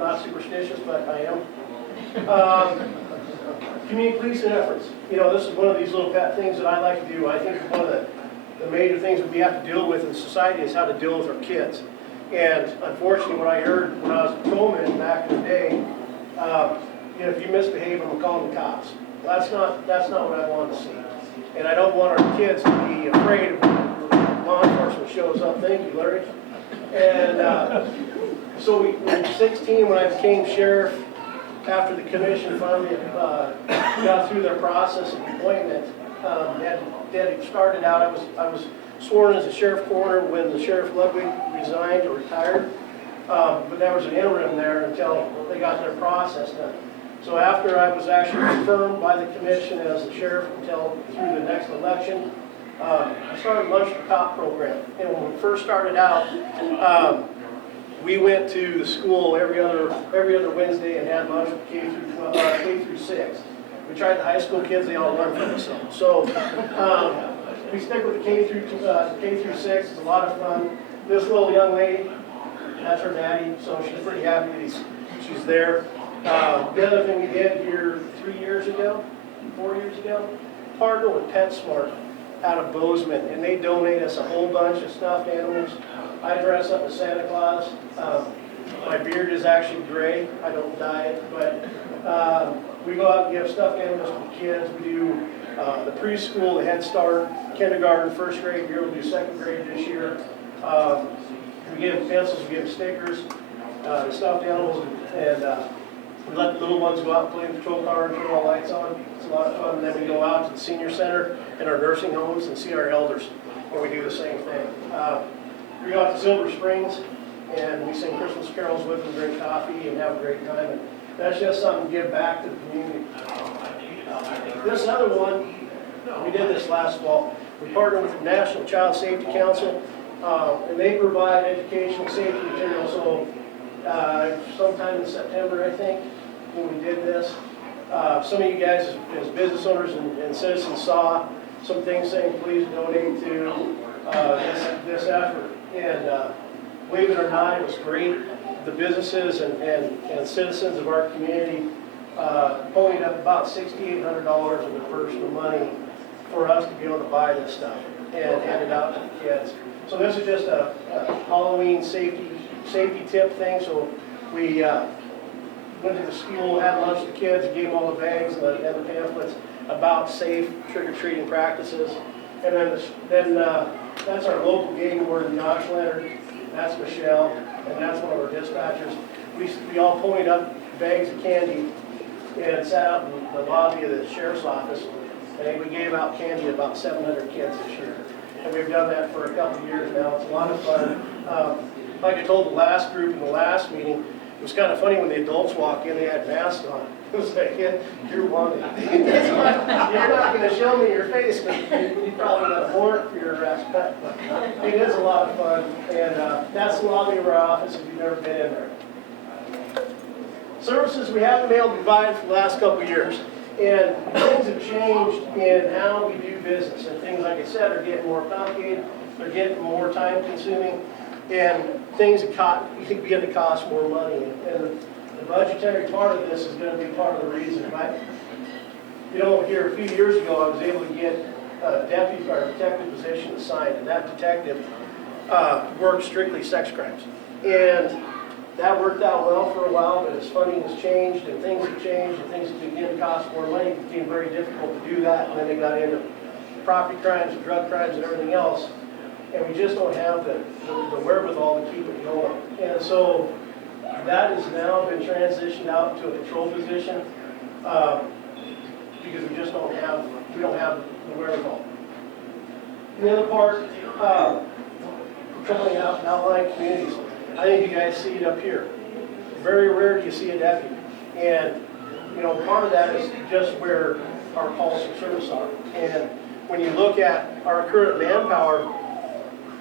not superstitious, but I am. Community policing efforts. You know, this is one of these little pet things that I like to do. I think one of the major things that we have to deal with in society is how to deal with our kids. And unfortunately, what I heard when I was a patrolman back in the day, you know, if you misbehave, I'm gonna call the cops. That's not what I want to see. And I don't want our kids to be afraid of when law enforcement shows up. Thank you, Larry. And so we were 16 when I became sheriff. After the commission finally got through their process of appointment, that started out. I was sworn as a sheriff coroner when the Sheriff Ludwig resigned or retired, but there was an interim there until they got their process done. So after I was actually confirmed by the commission as the sheriff until through the next election, I started Lunch the Cop program. And when we first started out, we went to the school every other Wednesday and had lunch with K through 6. We tried the high school kids; they all learned from themselves. So we stick with the K through 6. It's a lot of fun. This little young lady, that's her daddy, so she's pretty happy that she's there. The other thing we did here 4 years ago, partnered with PetSmart out of Bozeman, and they donate us a whole bunch of stuffed animals. I dress up as Santa Claus. My beard is actually gray. I don't dye it, but we go out and give stuffed animals to the kids. We do the preschool, the Head Start, kindergarten, first grade. We're able to do second grade this year. We give them pencils, we give them stickers, the stuffed animals, and we let the little ones go out and play in the patrol car and turn all the lights on. It's a lot of fun. And then we go out to the senior center and our nursing homes and see our elders, and we do the same thing. We go out to Silver Springs, and we sing Christmas carols with them, drink coffee, and have a great time. And that's just something to give back to the community. This other one, we did this last fall. We partnered with the National Child Safety Council, and they provide educational safety material. So sometime in September, I think, when we did this, some of you guys as business owners and citizens saw some things saying please donate to this effort. And believe it or not, it was great. The businesses and citizens of our community ponied up about $6,800 of their personal money for us to be able to buy this stuff and hand it out to the kids. So this is just a Halloween safety tip thing. So we went to the school, had lunch with the kids, gave them all the bags and the pamphlets about safe trick-or-treating practices. And then that's our local game warden, Josh Leonard. That's Michelle, and that's one of our dispatchers. We all ponied up bags of candy and sat out in the lobby of the sheriff's office, and we gave out candy to about 700 kids this year. And we've done that for a couple of years now. It's a lot of fun. Like I told the last group in the last meeting, it was kind of funny when the adults walk in, they had masks on. It was like, yeah, you're wanted. You're not going to show me your face, but you probably got a warrant for your arrest. But it is a lot of fun, and that's the lobby of our office if you've never been in there. Services we haven't been able to provide for the last couple of years. And things have changed in how we do business. And things, like I said, are getting more complicated. They're getting more time consuming. And things begin to cost more money. And the budgetary part of this is going to be part of the reason. You know, here a few years ago, I was able to get a deputy or a detective position assigned. And that detective worked strictly sex crimes. And that worked out well for a while, but as funding has changed and things have changed and things begin to cost more money, it became very difficult to do that. And then they got into property crimes, drug crimes, and everything else. And we just don't have the wherewithal to keep it going. And so that has now been transitioned out to a control position because we just don't have the wherewithal. And the other part, patrolling out in outlying communities. I think you guys see it up here. Very rare do you see a deputy. And, you know, part of that is just where our calls for service are. And when you look at our current manpower,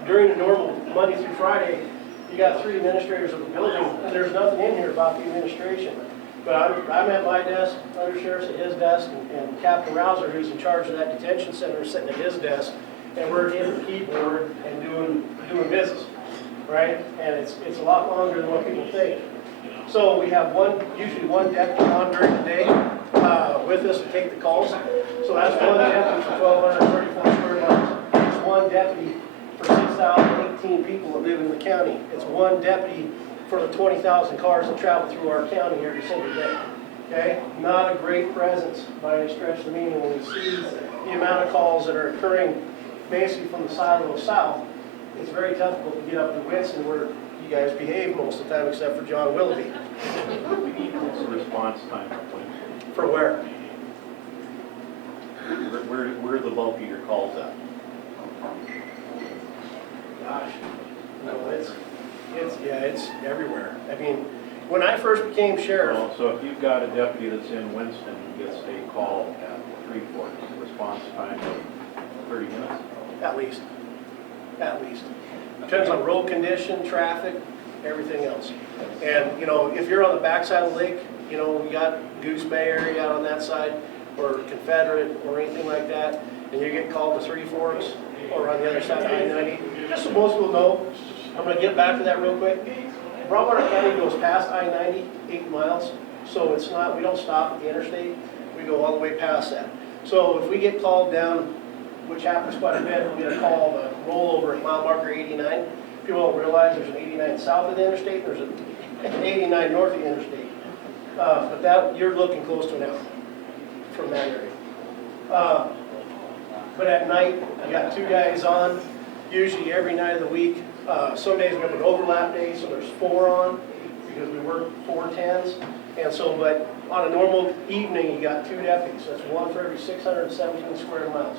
during the normal Monday through Friday, you got 3 administrators of the building, and there's nothing in here about the administration. But I'm at my desk, Under Sheriff's at his desk, and Captain Rouser, who's in charge of that detention center, is sitting at his desk, and we're hitting the keyboard and doing business. Right? And it's a lot longer than what people think. So we have usually one deputy on during the day with us to take the calls. So that's one deputy for 1,234 square miles. It's one deputy for 6,018 people that live in the county. It's one deputy for the 20,000 cars that travel through our county every single day. Okay? Not a great presence by any stretch of the meaning. When we see the amount of calls that are occurring basically from the silo south, it's very difficult to get up to Winston where you guys behave most of the time except for John Willoughby. What's the response time? For where? Where are the bulk of your calls at? Gosh, no, it's everywhere. I mean, when I first became sheriff, Well, so if you've got a deputy that's in Winston who gets a call at Three Forks, response time of 30 minutes? at least. Depends on road condition, traffic, everything else. And, you know, if you're on the backside of the lake, you know, we got Goose Bay area out on that side, or Confederate, or anything like that, and you get called to Three Forks, or on the other side of I-90, just so most people know, I'm gonna get back to that real quick. Broadwater County goes past I-90, 8 miles, so it's not, we don't stop at the interstate, we go all the way past that. So if we get called down, which happens quite a bit, we get a call to roll over at mile marker 89. People don't realize there's an 89 south of the interstate, there's an 89 north of the interstate. But that, you're looking close to an hour from that area. But at night, I got 2 guys on, usually every night of the week. Some days we have an overlap day, so there's 4 on, because we work 4 10s. And so, but on a normal evening, you got 2 deputies. That's 1 for every 617 square miles.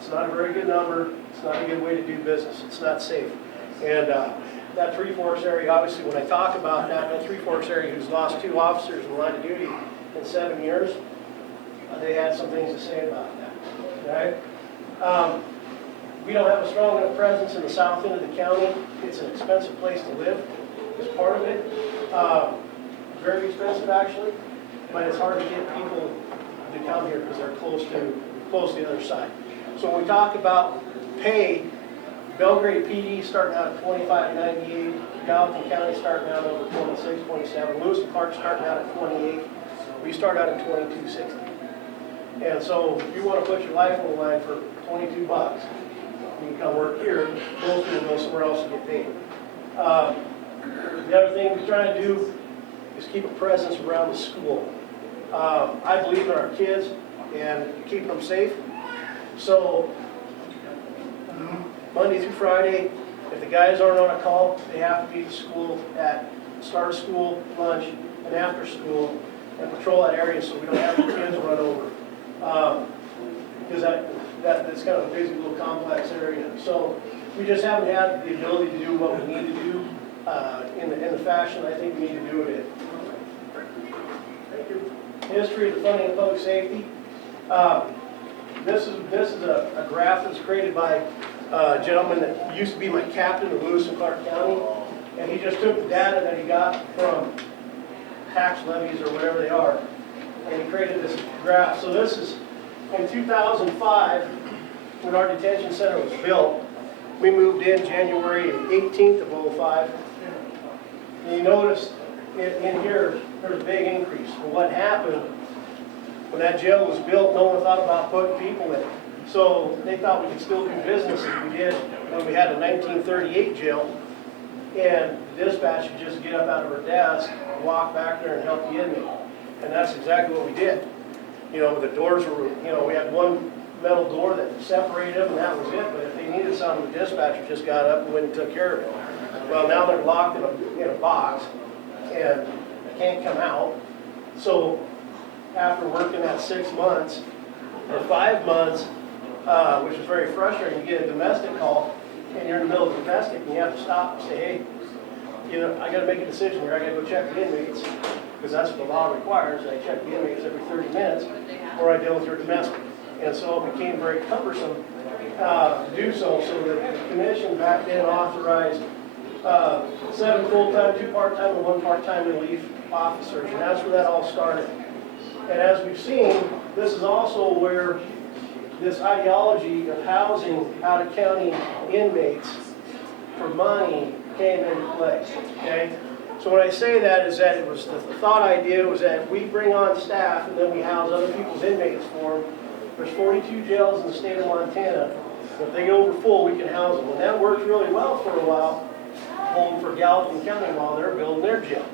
It's not a very good number. It's not a good way to do business. It's not safe. And that Three Forks area, obviously, when I talk about that Three Forks area who's lost 2 officers in the line of duty in 7 years, they had some things to say about that. Right? We don't have a strong enough presence in the south end of the county. It's an expensive place to live, is part of it. Very expensive, actually, but it's hard to get people to come here because they're close to the other side. So when we talk about pay, Belgrade PD starting out at $25.98, Gallatin County starting out over 26, 27, Lewis and Clark starting out at 28. We start out at $22.60. And so if you want to put your life on the line for $22, you can come work here. Most people go somewhere else to get paid. The other thing we try to do is keep a presence around the school. I believe in our kids and keeping them safe. So Monday through Friday, if the guys aren't on a call, they have to be at school at start of school, lunch, and after school, and patrol that area so we don't have the kids run over. Because that's kind of a busy little complex area. So we just haven't had the ability to do what we need to do in the fashion I think we need to do it in. Thank you. History of the funding of public safety. This is a graph that's created by a gentleman that used to be my captain of Lewis and Clark County, and he just took the data that he got from tax levies or whatever they are, and he created this graph. So this is in 2005 when our detention center was built. We moved in January 18th of 05, and you notice in here there's a big increase. Well, what happened when that jail was built? No one thought about putting people in it. So they thought we could still do business as we did when we had a 1938 jail, and the dispatch would just get up out of her desk, walk back there and help the inmate. And that's exactly what we did. You know, the doors were, you know, we had one metal door that separated them and that was it, but if they needed something, the dispatcher just got up and went and took care of it. Well, now they're locked in a box and they can't come out. So after working that 6 months or 5 months, which is very frustrating, you get a domestic call and you're in the middle of domestic and you have to stop and say, hey, you know, I got to make a decision here. I got to go check the inmates because that's what the law requires. I check the inmates every 30 minutes or I deal with your domestic. And so it became very cumbersome to do so. So the commission back then authorized 7 full-time, 2 part-time, and 1 part-time relief officers. And that's where that all started. And as we've seen, this is also where this ideology of housing out-of-county inmates for money came into play, okay? So when I say that is that it was, the thought idea was that we bring on staff and then we house other people's inmates for them. There's 42 jails in the state of Montana. If they get over full, we can house them. And that worked really well for a while, home for Gallatin County while they're building their jail.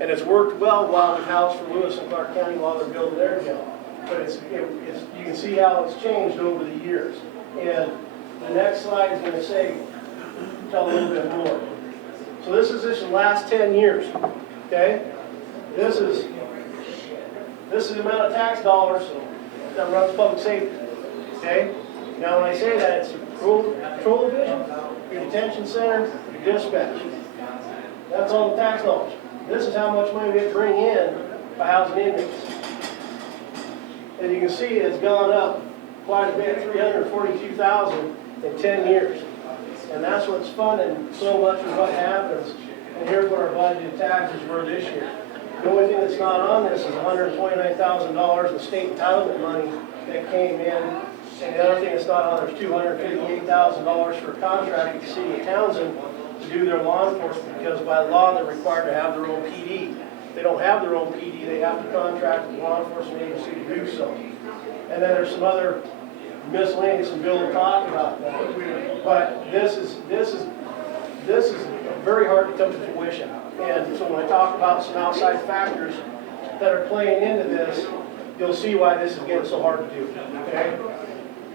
And it's worked well while we've housed for Lewis and Clark County while they're building their jail. But you can see how it's changed over the years. And the next slide is going to tell a little bit more. So this is the last 10 years, okay? This is the amount of tax dollars that runs public safety, okay? Now when I say that, it's your patrol division, your detention center, your dispatch. That's all the tax dollars. This is how much money we have to bring in by housing inmates. And you can see it's gone up quite a bit, 342,000 in 10 years. And that's what's fun and so much of what happens. And here's what our budgeted taxes were this year. The only thing that's not on this is $129,000 in state entitlement money that came in. And the other thing that's not on there is $258,000 for a contract with the city of Townsend to do their law enforcement, because by law they're required to have their own PD. If they don't have their own PD, they have to contract with a law enforcement agency to do so. And then there's some other miscellaneous, and Bill will talk about that. But this is very hard to come to fruition. And so when I talk about some outside factors that are playing into this, you'll see why this is getting so hard to do. Okay?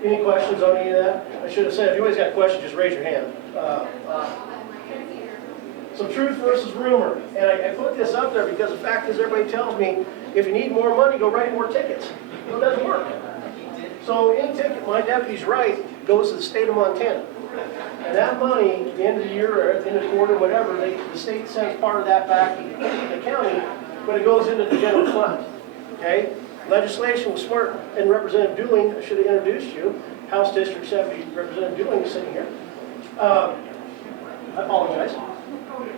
Any questions on any of that? I should have said, if anybody's got questions, just raise your hand. So truth versus rumor. And I put this up there because the fact is everybody tells me, if you need more money, go write more tickets. Well, it doesn't work. So in ticket, my deputy's right, goes to the state of Montana. And that money, at the end of the year or at the end of the quarter, whatever, the state sends part of that back to the county, but it goes into the general fund. Okay? Legislation was smart, and Representative Dooling, I should have introduced you, House District 70, Representative Dooling is sitting here. I apologize.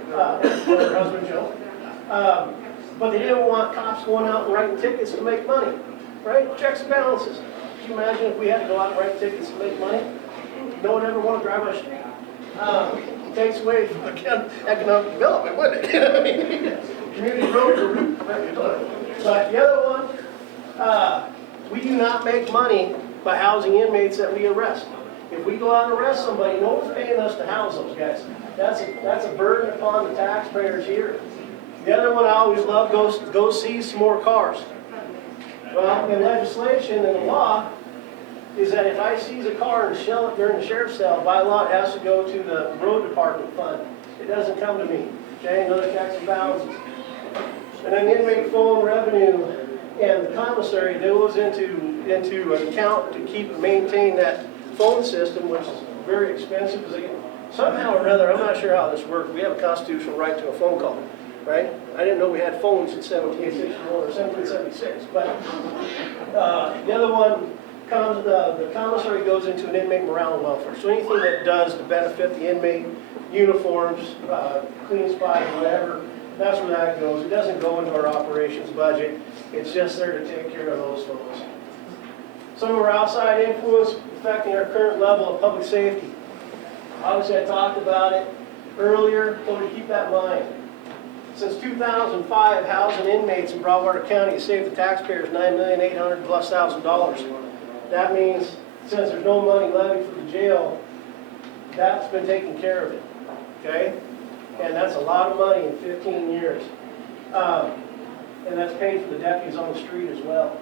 Her husband Joe. But they didn't want cops going out and writing tickets to make money, right? Checks and balances. Can you imagine if we had to go out and write tickets to make money? No one ever wanted to drive our street. It takes away from economic development, wouldn't it? I mean, community roads are root. But the other one, we do not make money by housing inmates that we arrest. If we go out and arrest somebody, no one's paying us to house those guys. That's a burden upon the taxpayers here. The other one I always love, go see some more cars. Well, in legislation and the law is that if I seize a car and shell it during the sheriff's sale, by law it has to go to the road department fund. It doesn't come to me. Okay, another checks and balances. And then inmate phone revenue and the commissary goes into an account to keep and maintain that phone system, which is very expensive. Somehow or another, I'm not sure how this works. We have a constitutional right to a phone call, right? I didn't know we had phones in 1761 or 1776. But the other one, the commissary goes into an inmate morale and welfare. So anything that does to benefit the inmate, uniforms, clean spots, whatever, that's where that goes. It doesn't go into our operations budget. It's just there to take care of those folks. Some of our outside influence affecting our current level of public safety. Obviously, I talked about it earlier, so to keep that in mind. Since 2005, housing inmates in Broadwater County has saved the taxpayers $9,800,000+. That means since there's no money levied for the jail, that's been taking care of it, okay? And that's a lot of money in 15 years. And that's paid for the deputies on the street as well.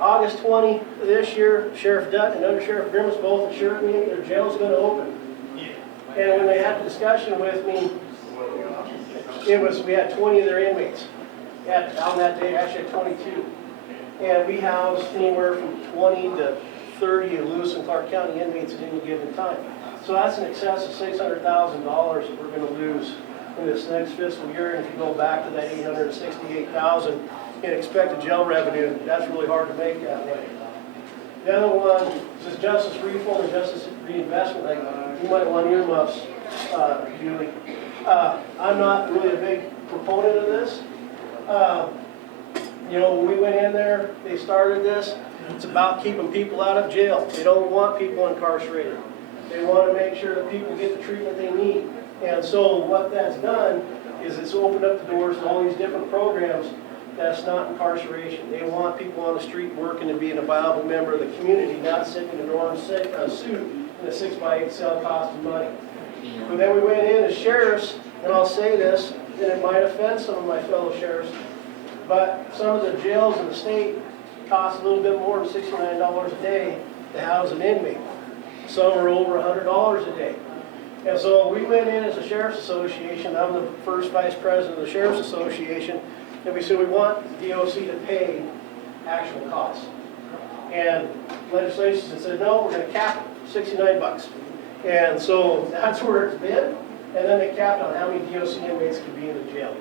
August 20 of this year, Sheriff Dutton and Under Sheriff Grimace both assured me their jail's going to open. And when they had the discussion with me, we had 20 of their inmates. On that day, actually had 22. And we housed anywhere from 20 to 30 of Lewis and Clark County inmates at any given time. So that's in excess of $600,000 that we're going to lose in this next fiscal year. And if you go back to that $868,000 in expected jail revenue, that's really hard to make that way. The other one is justice reform and justice reinvestment. You might want earmuffs, Julie. I'm not really a big proponent of this. When we went in there, they started this. It's about keeping people out of jail. They don't want people incarcerated. They want to make sure that people get the treatment they need. And so what that's done is it's opened up the doors to all these different programs that's not incarceration. They want people on the street working and being a viable member of the community, not sitting in an orange suit in a 6x8 cell costing money. But then we went in as sheriffs, and I'll say this, and it might offend some of my fellow sheriffs, but some of the jails in the state cost a little bit more than $69 a day to house an inmate. Some are over $100 a day. And so we went in as a sheriff's association. I'm the first vice president of the sheriff's association, and we said we want the DOC to pay actual costs. And legislation said, no, we're going to cap it, 69 bucks. And so that's where it's been. And then they capped on how many DOC inmates can be in the jail,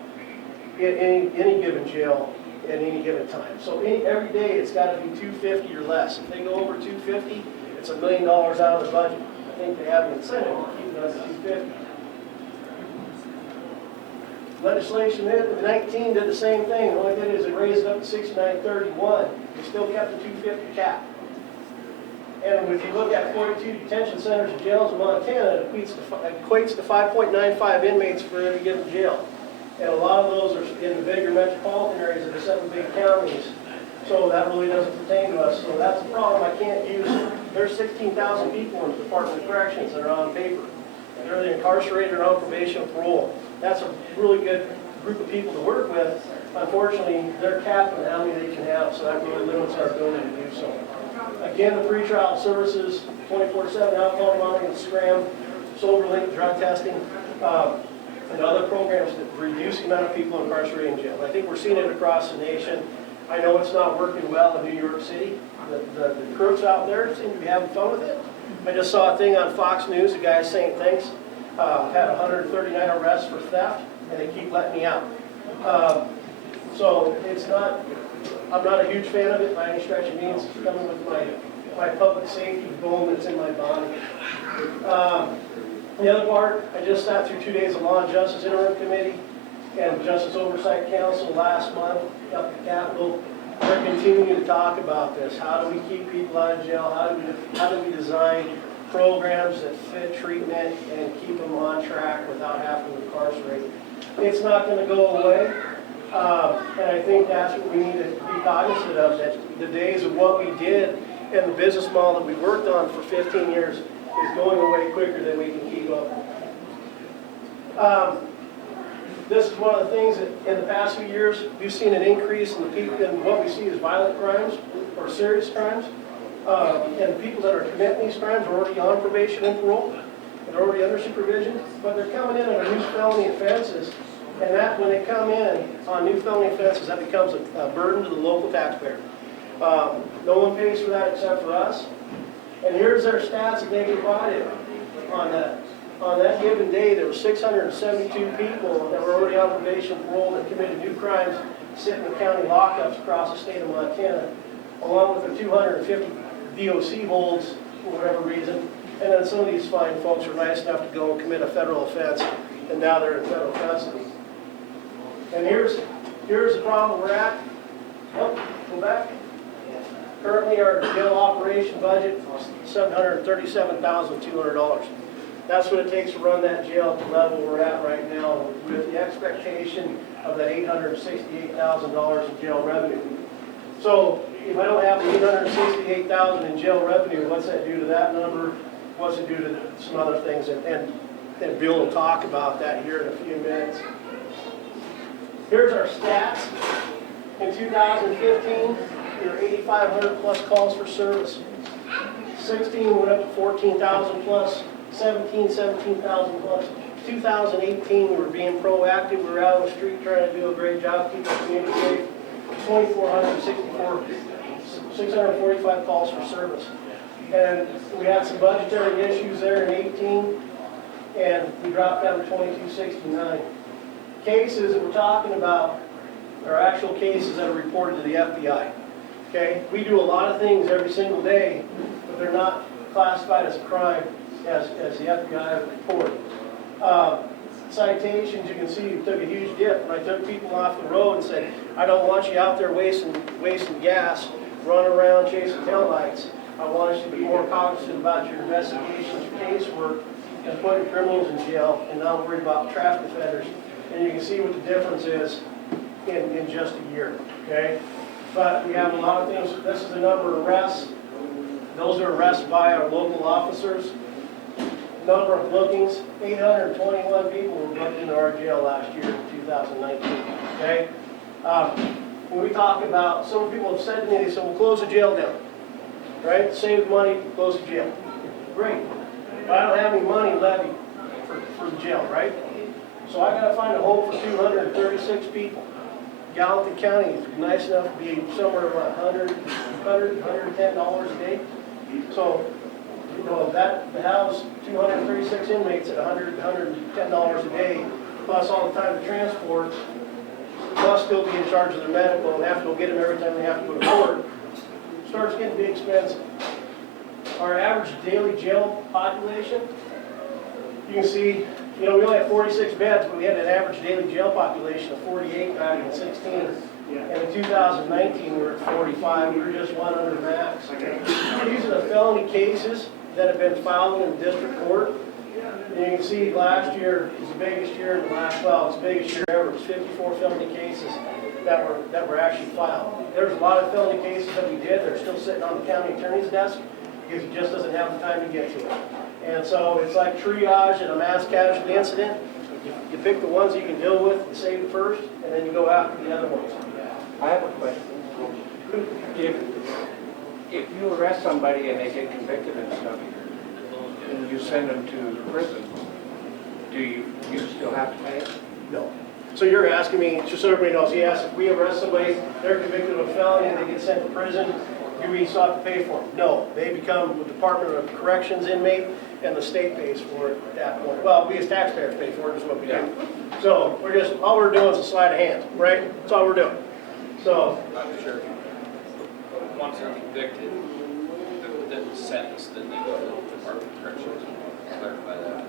in any given jail at any given time. So every day it's got to be 250 or less. If they go over 250, it's $1 million out of the budget. I think they have an incentive to keep it under 250. Legislation 19 did the same thing. The only thing is it raised it up to 69.31. We still kept the 250 cap. And if you look at 42 detention centers and jails in Montana, it equates to 5.95 inmates for every given jail. And a lot of those are in the bigger metropolitan areas of the 7 big counties. So that really doesn't pertain to us. So that's a problem I can't use. There's 16,000 people in the Department of Corrections that are on paper. And they're either incarcerated or on probation or parole. That's a really good group of people to work with. Unfortunately, they're capped on how many they can have, so that really limits our ability to do so. Again, the pretrial services, 24/7 alcohol monitoring, SCRAM, sober-linked drug testing, and other programs that reduce the amount of people incarcerated in jail. I think we're seeing it across the nation. I know it's not working well in New York City. The crooks out there seem to be having fun with it. I just saw a thing on Fox News, a guy saying thanks, had 139 arrests for theft, and they keep letting me out. So it's not, I'm not a huge fan of it by any stretch of means, coming with my public safety bone that's in my body. The other part, I just sat through 2 days of Law and Justice Interim Committee and Justice Oversight Council last month up at the Capitol. We're continuing to talk about this. How do we keep people out of jail? How do we design programs that fit treatment and keep them on track without having to incarcerate? It's not going to go away. And I think that's what we need to be cognizant of, that the days of what we did and the business model that we worked on for 15 years is going away quicker than we can keep up. This is one of the things that in the past few years, we've seen an increase in the people in what we see as violent crimes or serious crimes. And the people that are committing these crimes are already on probation and parole. They're already under supervision, but they're coming in on new felony offenses. And that, when they come in on new felony offenses, that becomes a burden to the local taxpayer. No one pays for that except for us. And here's their stats that they provided on that. On that given day, there were 672 people that were already on probation and parole that committed new crimes sitting in county lockups across the state of Montana, along with the 250 DOC holds for whatever reason. And then some of these fine folks were nice enough to go and commit a federal offense, and now they're in federal custody. And here's the problem we're at. Oh, go back. Currently, our jail operation budget is $737,200. That's what it takes to run that jail at the level we're at right now, with the expectation of that $868,000 in jail revenue. So if I don't have the $868,000 in jail revenue, what's that do to that number? What's it do to some other things? And Bill will talk about that here in a few minutes. Here's our stats. In 2015, there were 8,500 plus calls for service. 16 went up to 14,000 plus. 17,000 plus. 2018, we were being proactive. We were out on the street trying to do a great job keeping the community safe. 2,464, 645 calls for service. And we had some budgetary issues there in 18, and we dropped down to 2,269. Cases that we're talking about are actual cases that are reported to the FBI. Okay? We do a lot of things every single day, but they're not classified as a crime as the FBI reported. Citations, you can see, took a huge dip. When I took people off the road and said, I don't want you out there wasting gas, running around chasing taillights. I want us to be more cognizant about your investigations, your casework, and putting criminals in jail and not worried about traffic offenders. And you can see what the difference is in just a year, okay? But we have a lot of things. This is the number of arrests. Those are arrests by our local officers. Number of bookings, 821 people were booked into our jail last year, 2019, okay? When we talk about, some people have said to me, they said, we'll close the jail down, right? Save money, close the jail. Great. But I don't have any money levied for the jail, right? So I gotta find a home for 236 people. Gallatin County is nice enough to be somewhere around $110 a day. So, you know, that house 236 inmates at $110 a day, plus all the time to transport, plus still be in charge of their medical and have to go get them every time they have to go to court, starts getting to be expensive. Our average daily jail population, you can see, you know, we only have 46 beds, but we had an average daily jail population of 48 back in 16. And in 2019, we were at 45. We were just one under max. These are the felony cases that have been filed in the district court. And you can see last year was the biggest year in the last, well, it's the biggest year ever. It was 54 felony cases that were actually filed. There's a lot of felony cases that we did. They're still sitting on the county attorney's desk because he just doesn't have the time to get to it. And so it's like triage in a mass casualty incident. You pick the ones you can deal with and save first, and then you go after the other ones. I have a question. If you arrest somebody and they get convicted and stuff, and you send them to prison, do you still have to pay it? No. So you're asking me, just so everybody knows, he asked if we arrest somebody, they're convicted of a felony, they get sent to prison, do we still have to pay for them? No. They become the Department of Corrections inmate, and the state pays for it at that point. Well, we as taxpayers pay for it, is what we do. So we're just, all we're doing is a sleight of hand, right? That's all we're doing. So. I'm sure. Once they're convicted, the sentence, then they go to the Department of Corrections. Clarify that.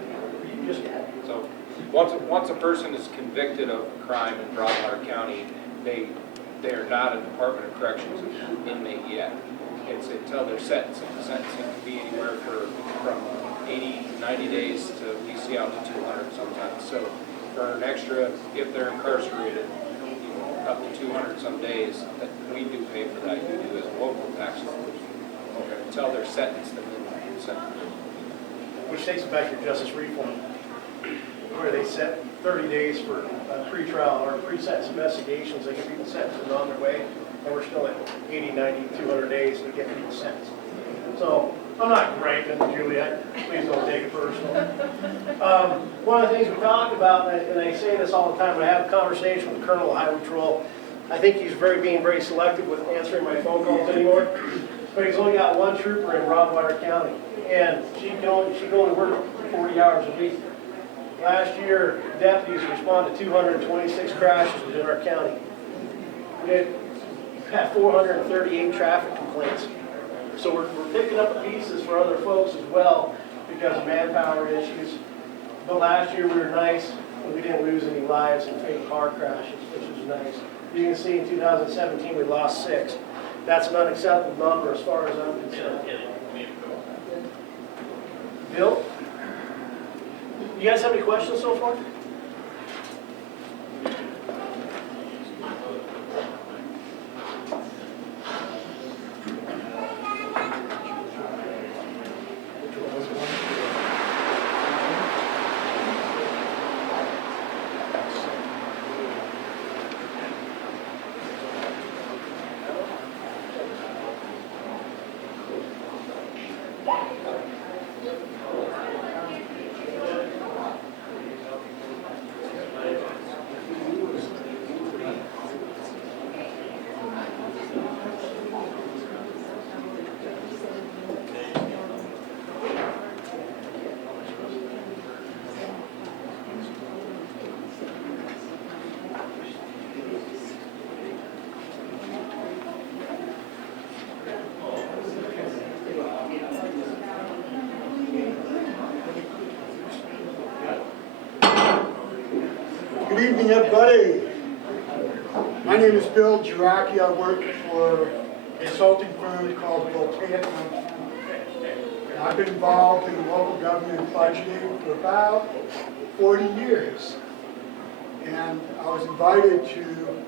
So once a person is convicted of a crime in Broadwater County, they are not a Department of Corrections inmate yet. It's until they're sentenced. The sentencing can be anywhere from 80, 90 days to we see out to 200 sometimes. So for an extra, if they're incarcerated, up to 200 some days, that we do pay for that. You do as a local tax authority. Okay. Until they're sentenced and then sentenced. Which takes us back to justice reform, where they set 30 days for pre-trial or pre-sentence investigations. They get people sentenced and on their way, and we're still at 80, 90, 200 days to get people sentenced. So I'm not griping, Julie. Please don't take it personal. One of the things we talked about, and I say this all the time, when I have a conversation with the Colonel of Highway Patrol, I think he's being very selective with answering my phone calls anymore. But he's only got one trooper in Broadwater County, and she can only work 40 hours a week. Last year, deputies responded to 226 crashes within our county. We had 438 traffic complaints. So we're picking up the pieces for other folks as well because of manpower issues. But last year we were nice, and we didn't lose any lives in fatal car crashes, which was nice. You can see in 2017 we lost 6. That's an unacceptable number as far as I'm concerned. Bill? You guys have any questions so far? Good evening, everybody. My name is Bill Giracchi. I work for a consulting firm called Voltaire. I've been involved in local government budgeting for about 40 years. And I was invited to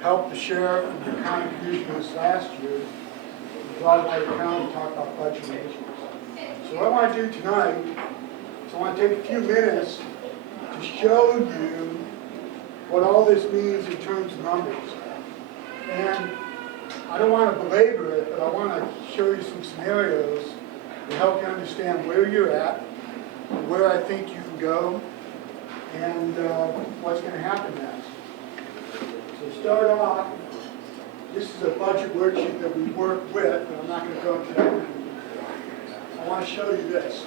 help the sheriff and the county commissioners last year in Broadwater County talk about budget issues. So what I want to do tonight is I want to take a few minutes to show you what all this means in terms of numbers. And I don't want to belabor it, but I want to show you some scenarios to help you understand where you're at, where I think you can go, and what's going to happen next. So to start off, this is a budget worksheet that we worked with, but I'm not going to go into that. I want to show you this.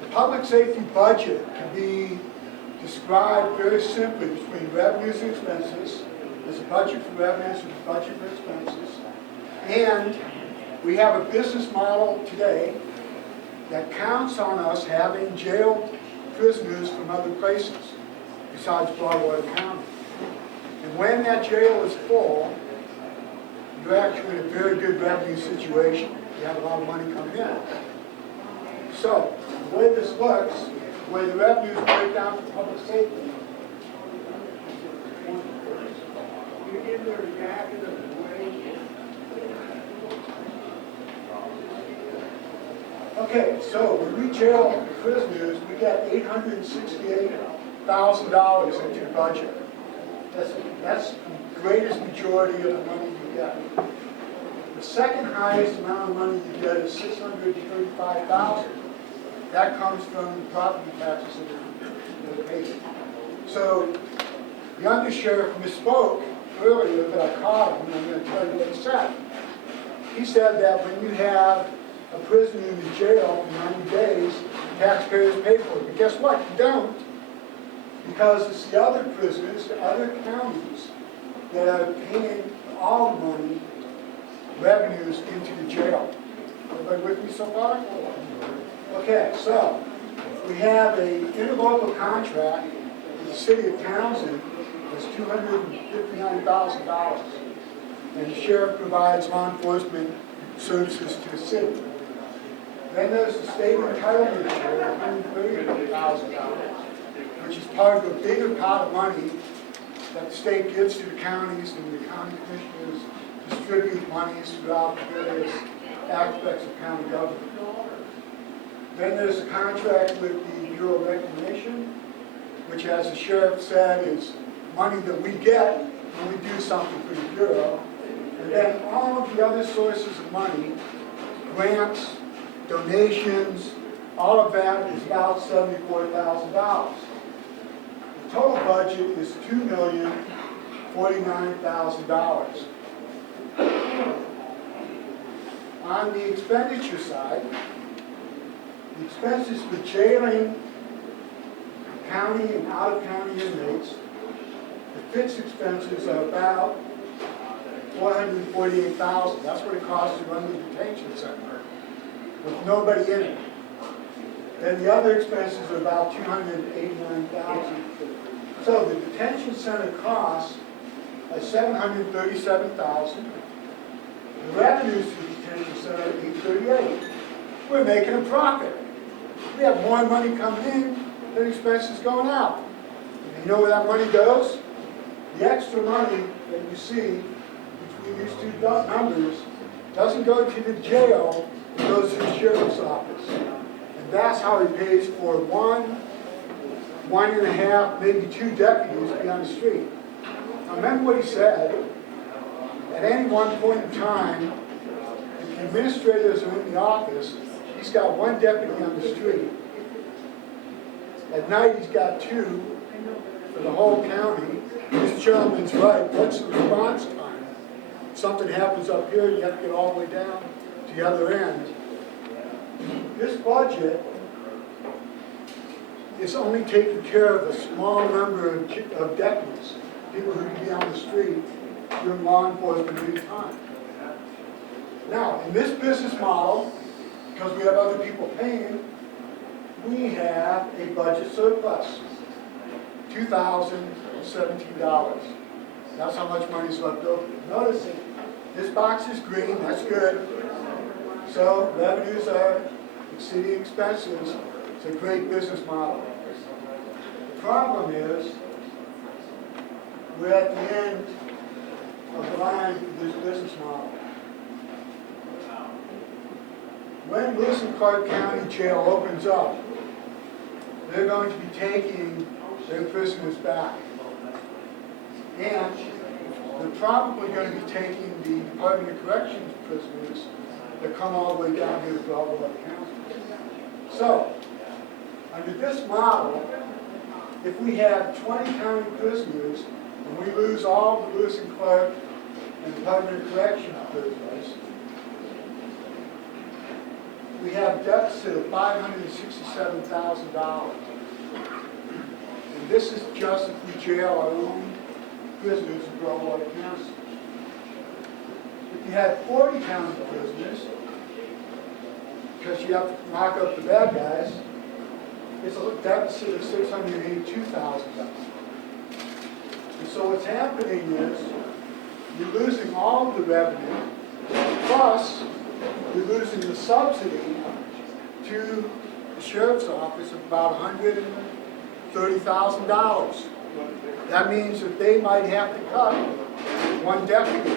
The public safety budget can be described very simply between revenues and expenses. There's a budget for revenues and a budget for expenses. And we have a business model today that counts on us having jailed prisoners from other places besides Broadwater County. And when that jail is full, you're actually in a very good revenue situation. You have a lot of money coming in. So, the way this looks, the way the revenues break down for public safety. Okay, so when we jail prisoners, we get $868,000 into the budget. That's the greatest majority of the money you get. The second highest amount of money you get is $635,000. That comes from the property taxes that are paid. So the undersheriff misspoke earlier, but I caught him, and I'm going to tell you what he said. He said that when you have a prisoner in the jail for 90 days, taxpayers pay for it. But guess what? You don't. Because it's the other prisoners, the other counties, that are paying all the money, revenues into the jail. Everybody with me so far? Okay, so we have an interlocal contract with the city of Townsend that's $259,000. And the sheriff provides law enforcement services to the city. Then there's the state entitlement share of $130,000, which is part of a bigger pot of money that the state gives to the counties, and the county commissioners distribute monies throughout the various aspects of county government. Then there's a contract with the Bureau of Reclamation, which, as the sheriff said, is money that we get when we do something for the Bureau. And then all of the other sources of money, grants, donations, all of that is about $74,000. The total budget is $2,049,000. On the expenditure side, the expenses for jailing county and out-of-county inmates, the fixed expenses are about $448,000. That's what it costs to run the detention center with nobody in it. Then the other expenses are about $289,000. So the detention center costs are $737,000. The revenues to the detention center are $838,000. We're making a profit. We have more money coming in than expenses going out. And you know where that money goes? The extra money that you see between these two numbers doesn't go to the jail, it goes to the sheriff's office. And that's how he pays for one and a half, maybe two deputies to be on the street. Now remember what he said. At any one point in time, if the administrators are in the office, he's got one deputy on the street. At night, he's got two for the whole county. This gentleman's right. What's the response time? If something happens up here, you have to get all the way down to the other end. This budget is only taking care of a small number of deputies, people who can be on the street doing law enforcement every time. Now, in this business model, because we have other people paying, we have a budget surplus, $2,017. That's how much money is left over. Notice it. This box is green, that's good. So revenues are exceeding expenses. It's a great business model. The problem is we're at the end of the line for this business model. When Lewis and Clark County Jail opens up, they're going to be taking their prisoners back. And they're probably going to be taking the Department of Corrections prisoners that come all the way down here to Broadwater County. So, under this model, if we have 20 county prisoners and we lose all the Lewis and Clark and Department of Corrections prisoners, we have a deficit of $567,000. And this is just if we jail our own prisoners in Broadwater County. If you had 40 county prisoners, because you have to knock up the bad guys, it's a deficit of $682,000. And so what's happening is you're losing all of the revenue, plus you're losing the subsidy to the sheriff's office of about $130,000. That means that they might have to cut one deputy.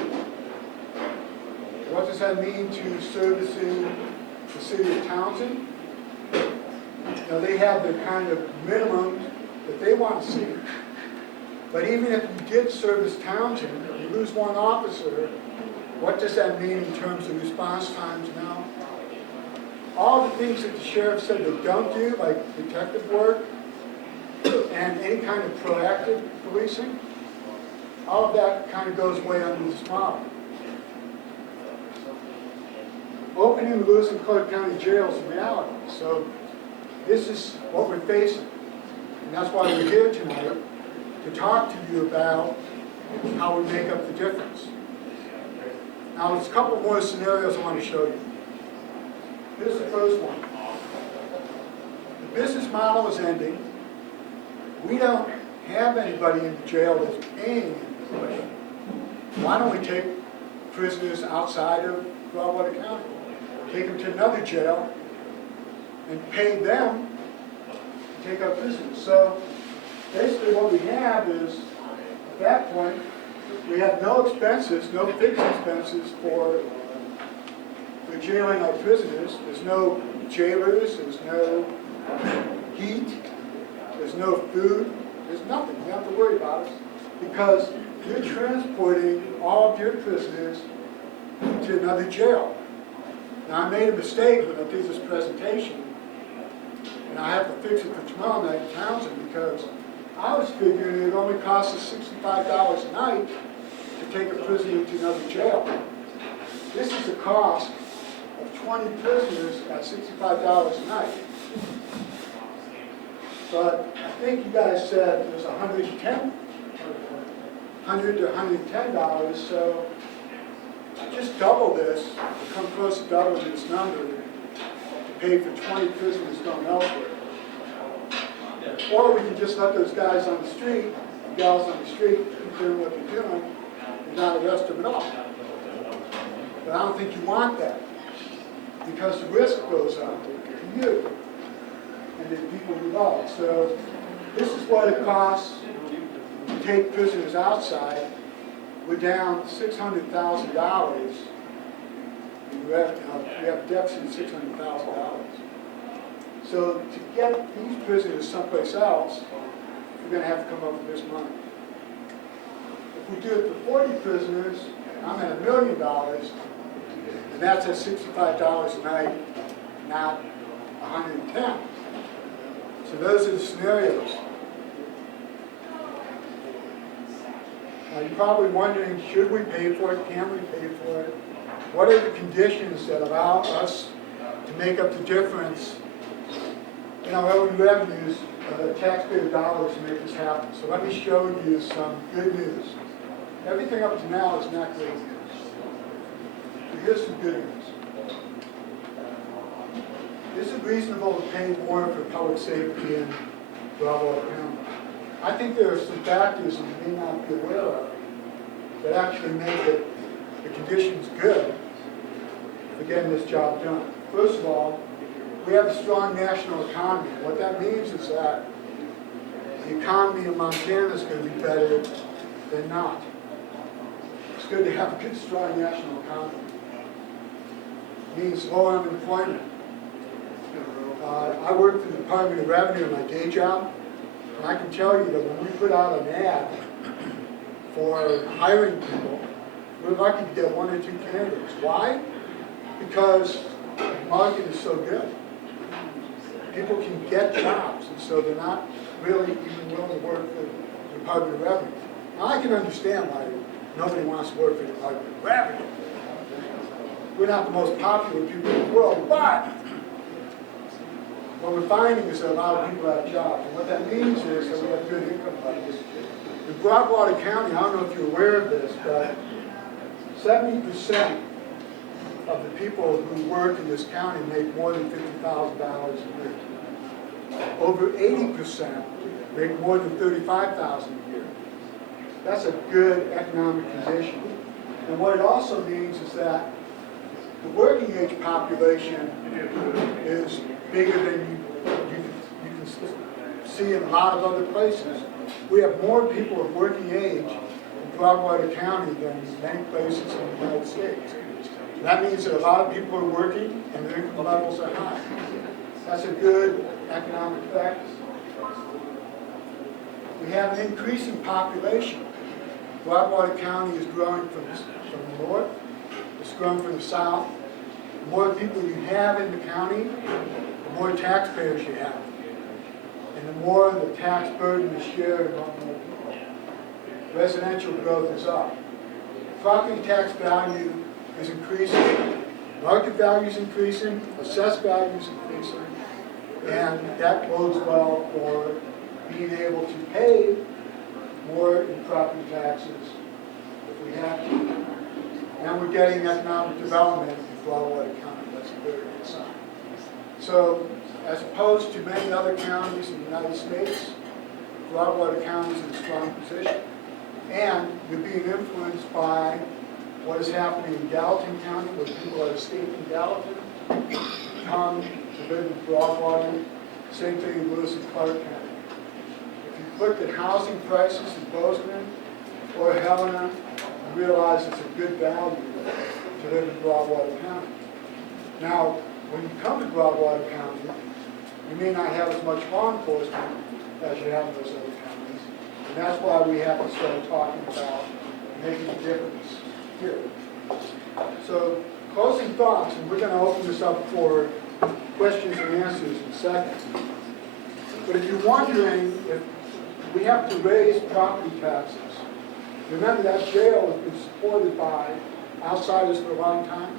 What does that mean to servicing the city of Townsend? Now, they have their kind of minimum that they want to see. But even if you did service Townsend, you lose one officer, what does that mean in terms of response times now? All the things that the sheriff said they don't do, like detective work, and any kind of proactive policing, all of that kind of goes away under this model. Opening the Lewis and Clark County Jail is a reality. So this is what we're facing. And that's why we're here tonight, to talk to you about how we make up the difference. Now, there's a couple more scenarios I want to show you. Here's the first one. The business model is ending. We don't have anybody in jail that's paying anybody. Why don't we take prisoners outside of Broadwater County? Take them to another jail and pay them to take our prisoners. So basically what we have is, at that point, we have no expenses, no fixed expenses for jailing our prisoners. There's no jailers, there's no heat, there's no food, there's nothing. You don't have to worry about it because you're transporting all of your prisoners to another jail. Now, I made a mistake when I did this presentation, and I have to fix it for tomorrow night in Townsend because I was figuring it would only cost us $65 a night to take a prisoner to another jail. This is the cost of 20 prisoners at $65 a night. But I think you guys said it was $100 to $110, so just double this, come close to double this number to pay for 20 prisoners going elsewhere. Or we can just let those guys on the street, gals on the street, keep doing what they're doing and not arrest them at all. But I don't think you want that because the risk goes up to you and the people you love. So this is what it costs to take prisoners outside. We're down $600,000 in revenue. We have a deficit of $600,000. So to get these prisoners someplace else, we're going to have to come up with this money. If we do it for 40 prisoners, I'm at $1 million, and that's at $65 a night, not $110. So those are the scenarios. Now you're probably wondering, should we pay for it? Can we pay for it? What are the conditions that allow us to make up the difference in our own revenues, taxpayer dollars to make this happen? So let me show you some good news. Everything up to now is not great news. So here's some good news. Is it reasonable to pay more for public safety in Broadwater County? I think there are some factors that you may not be aware of that actually make it, the conditions good for getting this job done. First of all, we have a strong national economy. What that means is that the economy of Montana is going to be better than not. It's good to have a good, strong national economy. It means low unemployment. I work for the Department of Revenue in my day job, and I can tell you that when we put out an ad for hiring people, we're lucky to get 1 or 2 candidates. Why? Because the market is so good. People can get jobs, and so they're not really even willing to work for the Department of Revenue. Now, I can understand why nobody wants to work for the Department of Revenue. We're not the most popular people in the world, but what we're finding is that a lot of people have jobs. And what that means is that we have good income levels. In Broadwater County, I don't know if you're aware of this, but 70% of the people who work in this county make more than $50,000 a year. Over 80% make more than $35,000 a year. That's a good economic condition. And what it also means is that the working age population is bigger than you can see in a lot of other places. We have more people of working age in Broadwater County than many places in the United States. That means that a lot of people are working and their income levels are high. That's a good economic effect. We have an increasing population. Broadwater County is growing from the north, it's growing from the south. The more people you have in the county, the more taxpayers you have. And the more the tax burden is shared among more people. Residential growth is up. Property tax value is increasing. Market value is increasing. Assessed value is increasing. And that bodes well for being able to pay more in property taxes if we have to. And we're getting economic development in Broadwater County. That's a very good sign. So, as opposed to many other counties in the United States, Broadwater County is in a strong position. And we're being influenced by what is happening in Gallatin County, where people are escaping Gallatin, come to live in Broadwater. Same thing in Lewis and Clark County. If you looked at housing prices in Bozeman or Helena, you realize it's a good value to live in Broadwater County. Now, when you come to Broadwater County, you may not have as much law enforcement as you have in those other counties. And that's why we have to start talking about making a difference here. So, closing thoughts, and we're going to open this up for questions and answers in a second. But if you're wondering if we have to raise property taxes, remember that jail has been supported by outsiders for a long time.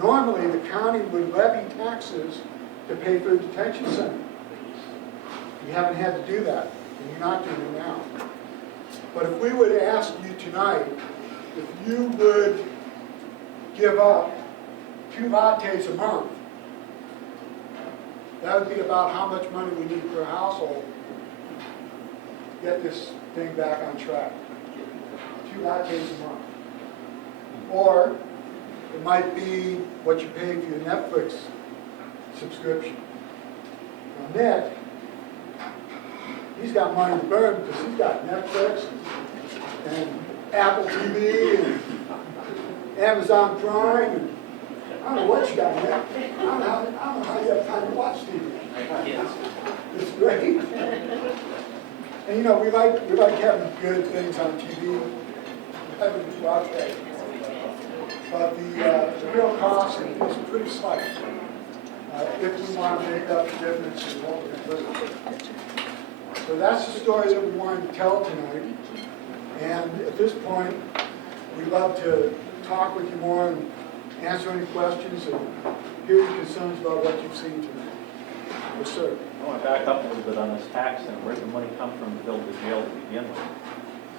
Normally, the county would levy taxes to pay for a detention center. You haven't had to do that, and you're not doing it now. But if we were to ask you tonight, if you would give up 2 lattes a month, that would be about how much money we need per household to get this thing back on track. 2 lattes a month. Or it might be what you pay for your Netflix subscription. Now Nick, he's got money to burn because he's got Netflix and Apple TV and Amazon Prime and I don't know what you got, Nick. I don't know how you have time to watch TV. It's great. And you know, we like having good things on TV. Having to watch that. But the real cost is pretty slight if we want to make up the difference in what we're going to lose. So that's the story that we wanted to tell tonight. And at this point, we'd love to talk with you more and answer any questions and hear your concerns about what you've seen tonight. Yes, sir. I want to back up a little bit on this tax and where did the money come from to build the jail to begin with?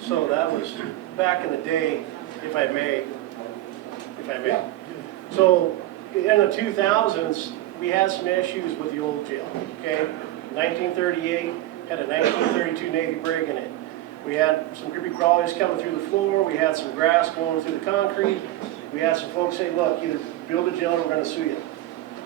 So that was back in the day, if I may. Yeah. So in the 2000s, we had some issues with the old jail, okay? 1938 had a 1932 Navy brig in it. We had some creepy crawlies coming through the floor. We had some grass going through the concrete. We had some folks say, look, either build a jail or we're going to sue you.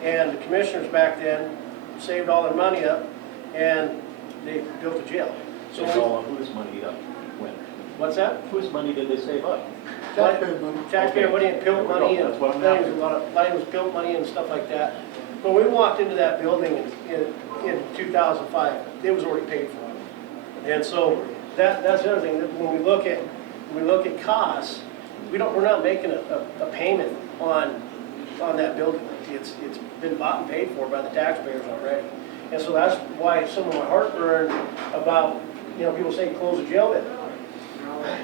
And the commissioners back then saved all their money up and they built a jail. So it's all on whose money up when? What's that? Whose money did they save up? Taxpayer money. Taxpayer money and pilt money, and That's what I'm I think asking. a lot of was pilt money and stuff like that. When we walked into that building in 2005, it was already paid for. And so that's the other thing, that when we look at costs, we're not making a payment on that building. It's been bought and paid for by the taxpayers already. And so that's why some of my heartburn about, people say close the jail bit.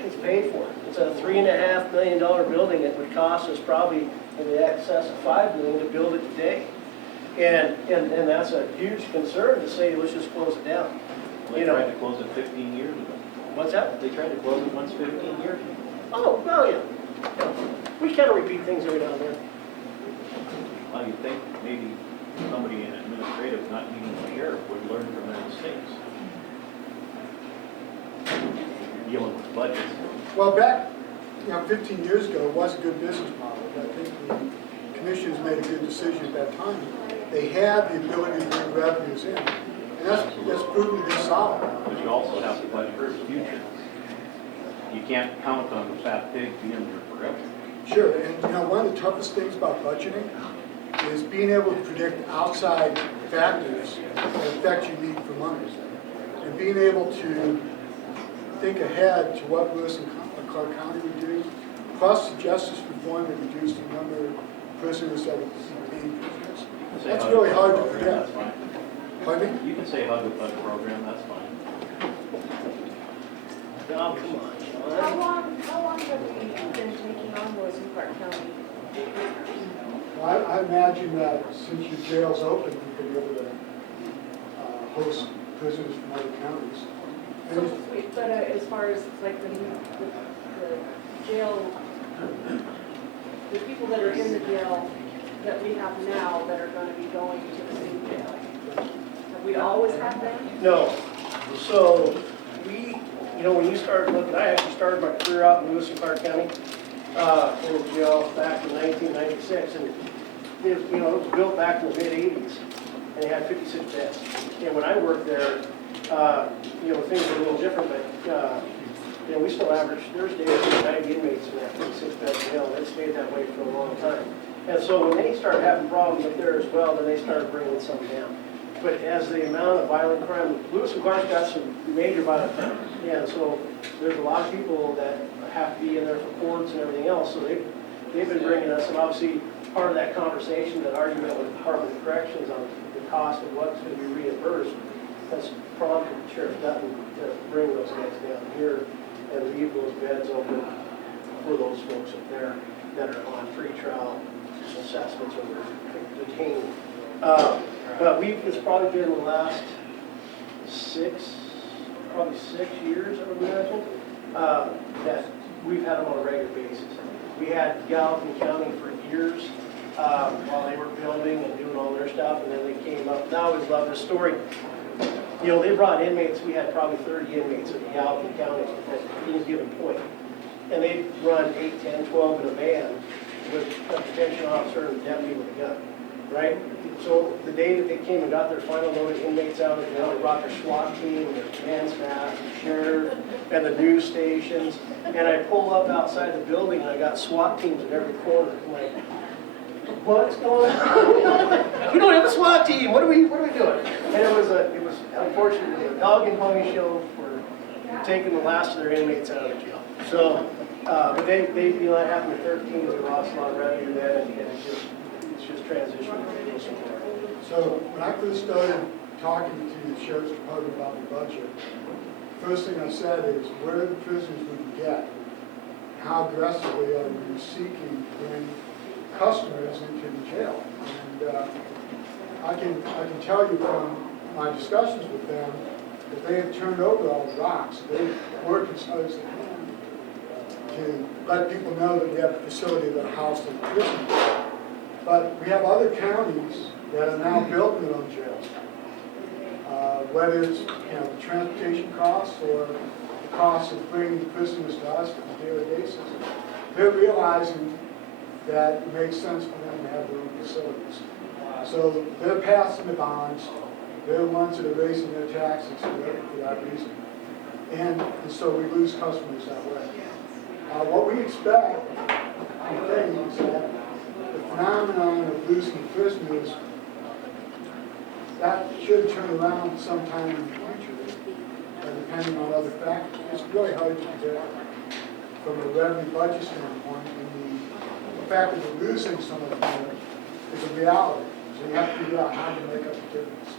It's paid for. It's a $3.5 million building. It would cost us probably in the excess of $5 million to build it today. And that's a huge concern to say, let's just close it down. They tried to close it 15 years ago. What's that? They tried to close it once 15 years ago. Oh, well, yeah. We kind of repeat things every now and then. Well, you'd think maybe somebody in administrative, not needing the sheriff, would learn from their mistakes. Dealing with budgets. Well, back, 15 years ago, it was a good business model. I think the commissioners made a good decision at that time. They had the ability to bring revenues in, and that's proven to be solid. But you also have to budget for the future. You can't count on the fat pig being there forever. Sure, and one of the toughest things about budgeting is being able to predict outside factors that affect your need for money. And being able to think ahead to what Lewis and Clark County would do, plus the justice reform that reduced the number of prisoners that would be paying prisoners. That's really hard to predict. That's fine. Pardon me? You can say hug the program, that's fine. Oh, come on, John. How long have we been taking on Lewis and Clark County prisoners? Well, I imagine that since your jail's open, you could be able to host prisoners from other counties. So, but as far as like the jail, the people that are in the jail that we have now that are going to be going to the same jail, have we always had them? No. So we, when you started looking, I actually started my career out in Lewis and Clark County in jail back in 1996, and it was built back in the mid-'80s, and it had 56 beds. And when I worked there, things were a little different, but we still average Thursday 90 inmates in that 56-bed jail, and it stayed that way for a long time. And so when they started having problems up there as well, then they started bringing some down. But as the amount of violent crime, Lewis and Clark's got some major violent crime. Yeah, so there's a lot of people that have to be in there for courts and everything else. So they've been bringing us, and obviously part of that conversation, that argument with the Department of Corrections on the cost of what's going to be reimbursed, has prompted Sheriff Dutton to bring those guys down here and leave those beds open for those folks up there that are on pretrial assessments or they're detained. But it's probably been the last 6 years, I would imagine, that we've had them on a regular basis. We had Gallatin County for years while they were building and doing all their stuff, and then they came up. Now I always love this story. They brought inmates. We had probably 30 inmates in Gallatin County at any given point. And they'd run 8, 10, 12 in a van with a detention officer and a deputy with a gun, right? So the day that they came and got their final load of inmates out, they brought their SWAT team and their command staff, the sheriff, and the news stations. And I pull up outside the building and I got SWAT teams in every corner. I'm like, what's going on? We don't have a SWAT team. What are we doing? And it was unfortunately a dog and pony show for taking the last of their inmates out of the jail. So, but they that happened in 13. We lost a lot of revenue then, and it's just transitioning. So when I first started talking to the Sheriff's Department about the budget, first thing I said is, where are the prisoners we can get? How aggressively are we seeking to bring customers into the jail? And I can tell you from my discussions with them that they have turned over all the rocks. They work as hard as they can to let people know that we have a facility that houses prisoners. But we have other counties that are now building their own jails. Whether it's the transportation costs or the cost of bringing prisoners to us on a daily basis, they're realizing that it makes sense for them to have their own facilities. So they're passing the bonds. They're the ones that are raising their taxes for that reason. and so we lose customers that way. What we expect, I think, is that the phenomenon of losing prisoners, that should turn around sometime in the future, depending on other factors. It's really hard to predict from a revenue budget standpoint, and the fact that we're losing some of them is a reality. So you have to figure out how to make up the difference.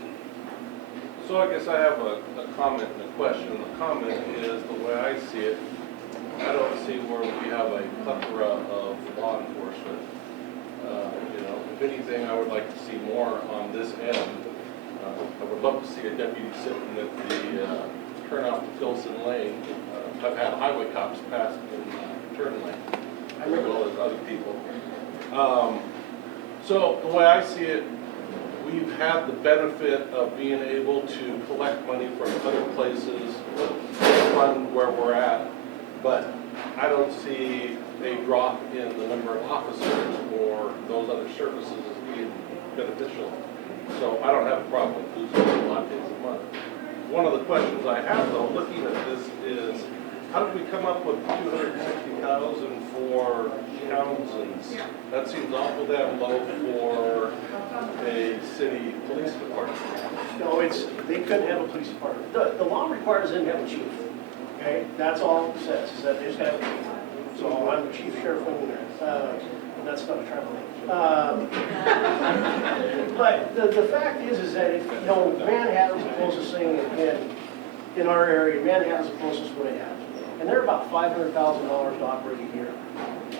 So I guess I have a comment and a question. The comment is, the way I see it, I don't see where we have a plethora of law enforcement. If anything, I would like to see more on this end. I would love to see a deputy sitting at the turnout to Filson Lane. I've had highway cops pass in turn lane, as well as other people. So the way I see it, we've had the benefit of being able to collect money from other places to fund where we're at, but I don't see a drop in the number of officers or those other services as being beneficial. So I don't have a problem with losing a lot of days a month. One of the questions I have though, looking at this, is how did we come up with 260,000 for Townsend's? That seems awful damn low for a city police department. No, they couldn't have a police department. The law requires them to have a chief, okay? That's all it says, is that they just have a chief. So I'm the chief sheriff over there. And that's not a tribal name. But the fact is that, Manhattan's the closest thing in our area. Manhattan's the closest one they have. And they're about $500,000 to operate a year.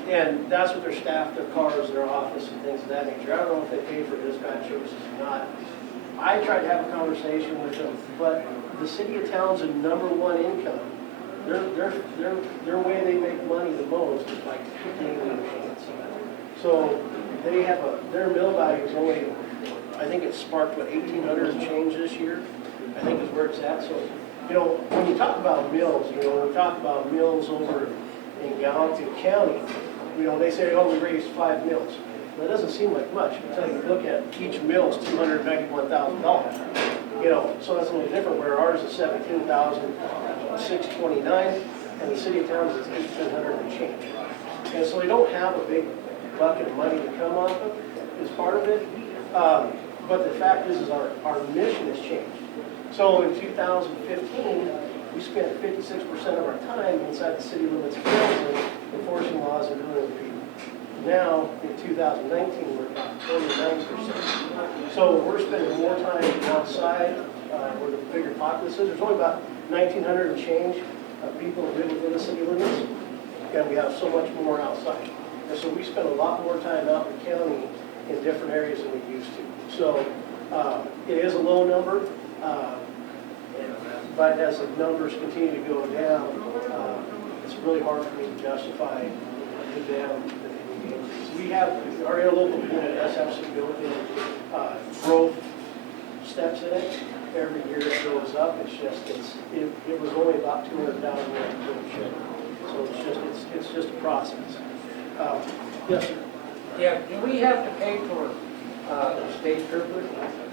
And that's what their staff, their cars, their office, and things of that nature. I don't know if they pay for dispatch services or not. I tried to have a conversation with them, but the city of Townsend, #1 income, their way they make money the most is like gaming machines. So they have their mill value is only, I think it's sparked, 1,800 and change this year, I think is where it's at. So, when you talk about mills, when we talk about mills over in Gallatin County, they say, oh, we raised 5 mills. That doesn't seem like much until you look at each mill is $291,000. So that's a little different, where ours is $17,629, and the city of Townsend is $1,800 and change. And so they don't have a big bucket of money to come off of, is part of it. But the fact is our mission has changed. So in 2015, we spent 56% of our time inside the city limits of Townsend enforcing laws and dealing with people. Now, in 2019, we're about 29%. So we're spending more time outside where the bigger populace is. There's only about 1,900 and change of people who live within the city limits, and we have so much more outside. And so we spend a lot more time out in the county in different areas than we used to. So it is a low number, but as the numbers continue to go down, it's really hard for me to justify to them that they need to increase. We have our interlocal unit, SFC, built in growth steps in it. Every year it goes up. It's just, it was only about 200,000 when it shipped. So it's just a process. Yes, sir. Yeah, do we have to pay for state troopers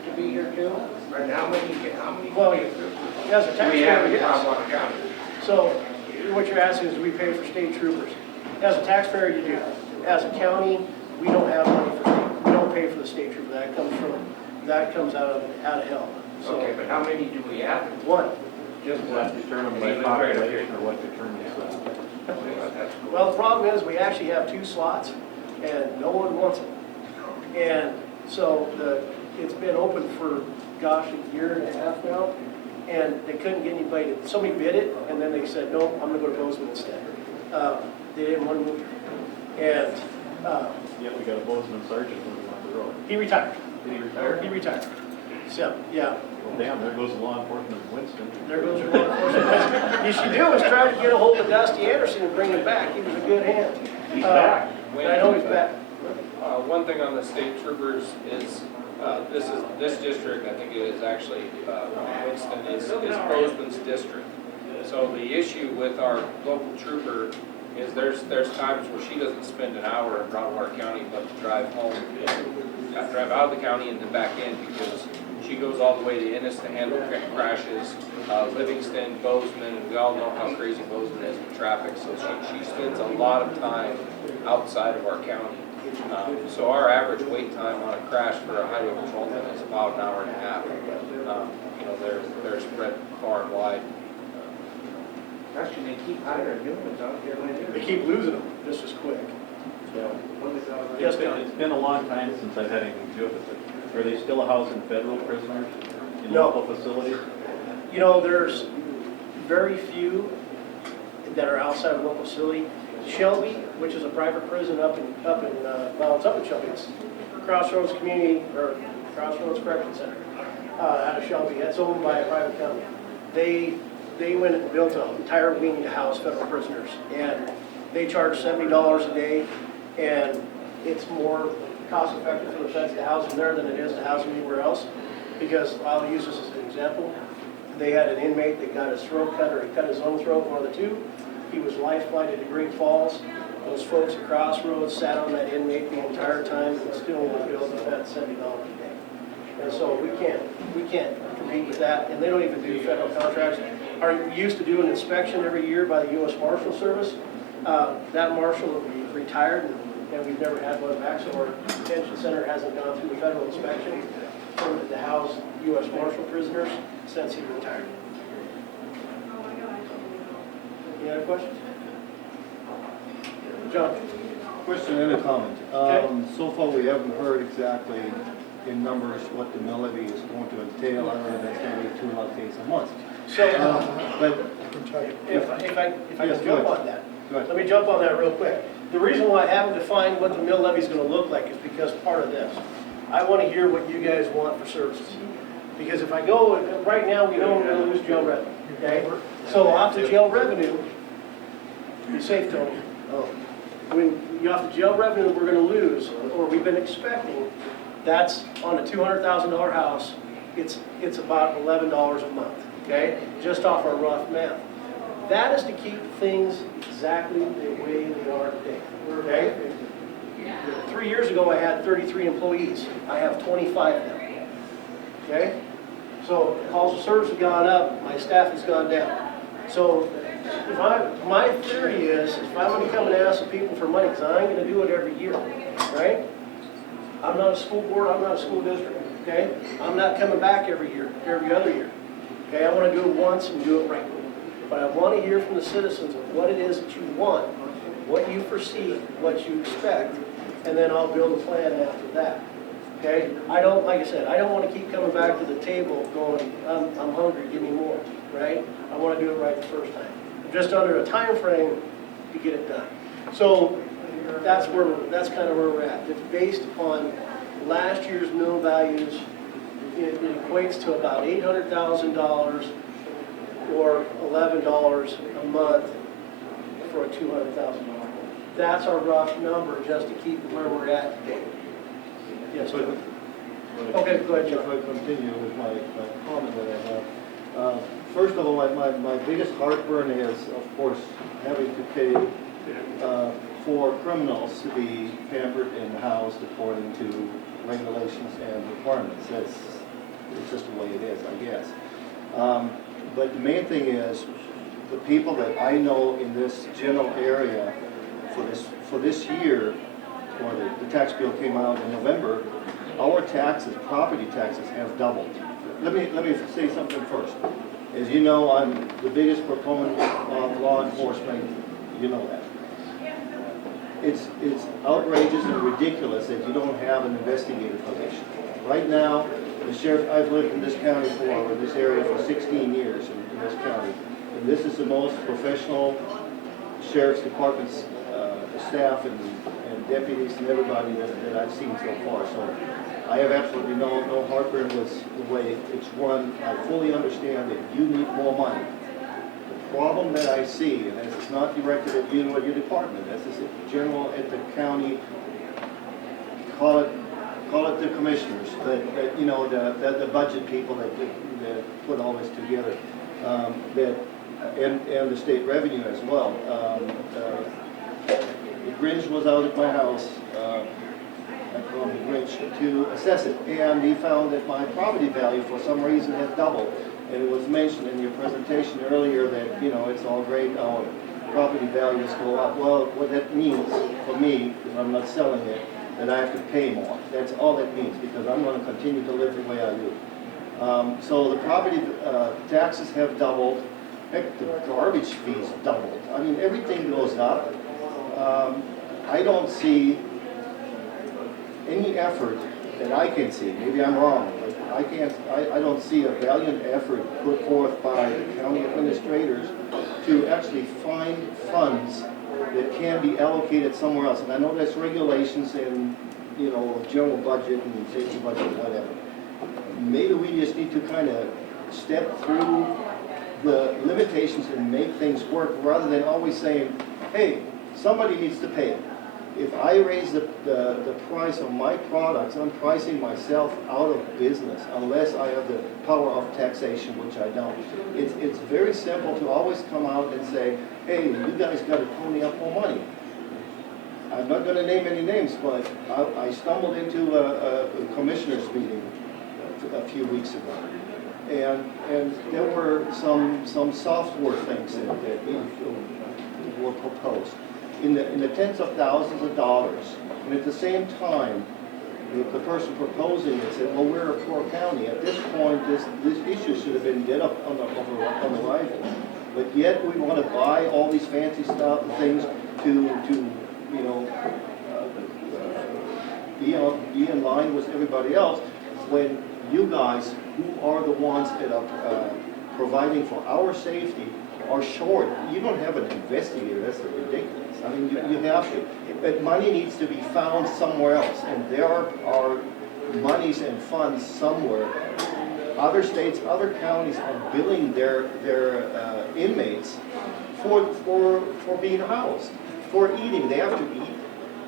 to be here too? Or how many Well, state troopers? as a Do we taxpayer, have in yes. Broadwater County? So what you're asking is, do we pay for state troopers? As a taxpayer, you do. As a county, we don't have money for we don't pay for the state trooper. That comes out of health. So Okay, but how many do we have? one. Just Is one. that determined by Even greater. population or what determines that? That's cool. Well, the problem is we actually have 2 slots and no one wants them. And so it's been open for, gosh, a year and a half now, and they couldn't get anybody somebody bid it, and then they said, no, I'm gonna go to Bozeman instead. They didn't want to move here. And Yeah, we got a Bozeman sergeant moving on the road. he retired. Did he retire? He retired. So, yeah. Well, damn, there goes the law enforcement in Winston. There goes your law enforcement. You should do is try to get a hold of Dusty Anderson and bring him back. He was a good hand. He's back. I know he's back. One thing on the state troopers is, this district, I think it is actually, Winston is Bozeman's district. So the issue with our local trooper is there's times where she doesn't spend an hour in Broadwater County, but to drive home, drive out of the county and then back in, because She goes all the way to Ennis to handle crashes, Livingston, Bozeman, and we all know how crazy Bozeman is with traffic, so she spends a lot of time outside of our county. So our average wait time on a crash for a highway patrolman is about an hour and a half. You know, they're spread far and wide. Gosh, and they keep hiring new ones out there. They keep losing them just as quick. Yes, ma'am. It's been a long time since I've had anything to do with it, but are they still housing federal prisoners in No. local facilities? You know, there's very few that are outside of local facility. Shelby, which is a private prison up in Shelby, it's Crossroads Community, or Crossroads Correction Center, out of Shelby. That's owned by a private company. They went and built an entire wing to house federal prisoners, and they charge $70 a day, and it's more cost effective for the feds to house them there than it is to house them anywhere else. Because I'll use this as an example. They had an inmate that got his throat cut, or he cut his own throat, one of the two. He was life flighted to Great Falls. Those folks at Crossroads sat on that inmate the entire time and still only billed the feds $70 a day. And so we can't compete with that, and they don't even do federal contracts. Are used to do an inspection every year by the U.S. Marshal Service. That marshal retired, and we've never had one back, so our detention center hasn't gone through the federal inspection to house U.S. Marshal prisoners since he retired. Any other questions? John? Question and a comment. Okay. So far, we haven't heard exactly in numbers what the mill levy is going to entail, other than it's going to be $2 a month. So, But, if I Yes, can go jump ahead. on that. go ahead. Let me jump on that real quick. The reason why I haven't defined what the mill levy is going to look like is because part of this. I want to hear what you guys want for services. Because if I go, right now, we know we're going to lose jail revenue, okay? So off the jail revenue, be safe, Tony. When you off the jail revenue that we're going to lose, or we've been expecting, that's on a $200,000 house, it's about $11 a month, okay? Just off our rough math. That is to keep things exactly the way they are today, okay? 3 years ago, I had 33 employees. I have 25 now, okay? So calls of service have gone up, my staff has gone down. So my theory is, if I'm going to come and ask the people for money, because I ain't going to do it every year, right? I'm not a school board, I'm not a school district, okay? I'm not coming back every year, every other year. Okay, I want to do it once and do it right. But I want to hear from the citizens of what it is that you want, what you foresee, what you expect, and then I'll build a plan after that. Okay? Like I said, I don't want to keep coming back to the table going, I'm hungry, give me more, right? I want to do it right the first time. Just under a time frame to get it done. So that's kind of where we're at. It's based upon last year's mill values. It equates to about $800,000 or $11 a month for a $200,000. That's our rough number just to keep where we're at today. Yes, sir. Okay, go ahead, If John. I continue with my comment that I have. First of all, my biggest heartburn is, of course, having to pay for criminals to be pampered and housed according to regulations and requirements. It's just the way it is, I guess. But the main thing is, the people that I know in this general area for this year, or the tax bill came out in November, our taxes, property taxes, have doubled. Let me say something first. As you know, I'm the biggest proponent of law enforcement. You know that. It's outrageous and ridiculous that you don't have an investigative position. Right now, the sheriff, I've lived in this county or this area for 16 years in this county. And this is the most professional sheriff's department's staff and deputies and everybody that I've seen so far. So I have absolutely no heartburn with the way it's run. I fully understand that you need more money. The problem that I see, and this is not directed at you or your department, this is general at the county, call it the commissioners, that you know, the budget people that put all this together, and the state revenue as well. The Grinch was out at my house I call him the Grinch, to assess it. And he found that my property value for some reason had doubled. And it was mentioned in your presentation earlier that, you know, it's all great, our property values go up. Well, what that means for me, if I'm not selling it, that I have to pay more. That's all it means, because I'm going to continue to live the way I live. So the property taxes have doubled. Heck, the garbage fees doubled. I mean, everything goes up. I don't see any effort that I can see. Maybe I'm wrong, but I don't see a valiant effort put forth by the county administrators to actually find funds that can be allocated somewhere else. And I know there's regulations in, you know, general budget and safety budget, whatever. Maybe we just need to kind of step through the limitations and make things work, rather than always saying, hey, somebody needs to pay it. If I raise the price of my products, I'm pricing myself out of business unless I have the power of taxation, which I don't. It's very simple to always come out and say, hey, you guys got to pony up more money. I'm not going to name any names, but I stumbled into a commissioners meeting a few weeks ago. And there were some software things that were proposed in the tens of thousands of dollars. And at the same time, the person proposing it said, well, we're a poor county. At this point, this issue should have been dead up on the arrival. But yet we want to buy all these fancy stuff, things to you know, be in line with everybody else, when you guys, who are the ones that are providing for our safety, are short. You don't have an investigator. That's ridiculous. I mean, you have to. But money needs to be found somewhere else, and there are monies and funds somewhere. Other states, other counties are billing their inmates for being housed, for eating. They have to eat.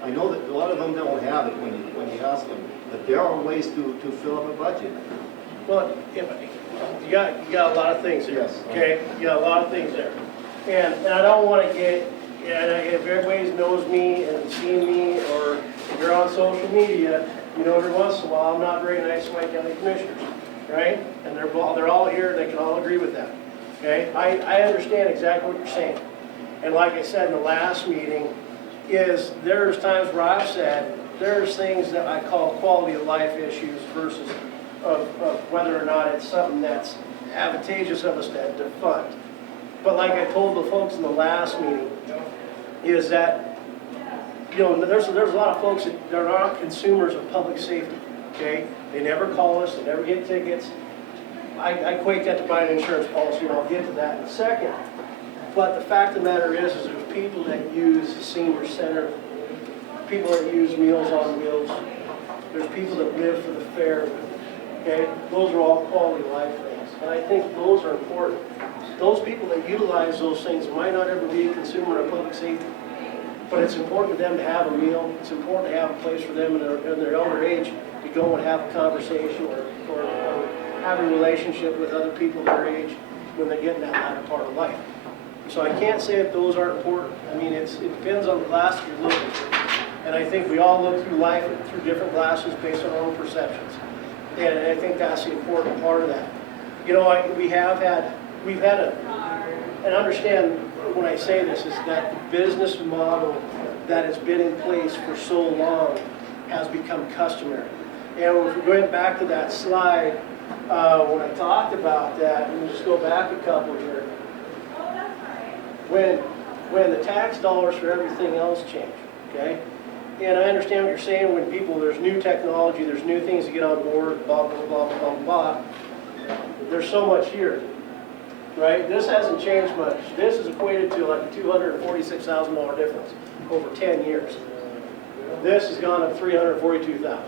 I know that a lot of them don't have it when you ask them, but there are ways to fill up a budget. Well, you got a lot of things there. Yes. Okay, you got a lot of things there. And I don't want to get, if everybody knows me and seen me, or if you're on social media, you know, every once in a while, I'm not very nice to my county commissioners, right? And they're all here, and they can all agree with that, okay? I understand exactly what you're saying. And like I said in the last meeting, there's times where I've said, there's things that I call quality of life issues versus of whether or not it's something that's advantageous of us to fund. But like I told the folks in the last meeting, is that, you know, there's a lot of folks that are not consumers of public safety, okay? They never call us, they never get tickets. I equate that to buying an insurance policy, and I'll get to that in a second. But the fact of the matter is there's people that use the senior center, people that use Meals on Wheels, there's people that live for the fair, okay? Those are all quality of life things, and I think those are important. Those people that utilize those things might not ever be a consumer of public safety, but it's important to them to have a meal. It's important to have a place for them in their elder age to go and have a conversation or have a relationship with other people their age when they get in that latter part of life. So I can't say that those aren't important. I mean, it depends on the glasses you're looking through. And I think we all look through life through different glasses based on our own perceptions. And I think that's the important part of that. You know, we've had and understand when I say this, is that the business model that has been in place for so long has become customary. And if we're going back to that slide, when I talked about that, and we'll just go back a couple here, when the tax dollars for everything else change, okay? And I understand what you're saying, when there's new technology, there's new things to get on board, blah, blah, blah, blah, blah, blah. There's so much here, right? This hasn't changed much. This is equated to like a $246,000 difference over 10 years. This has gone up $342,000.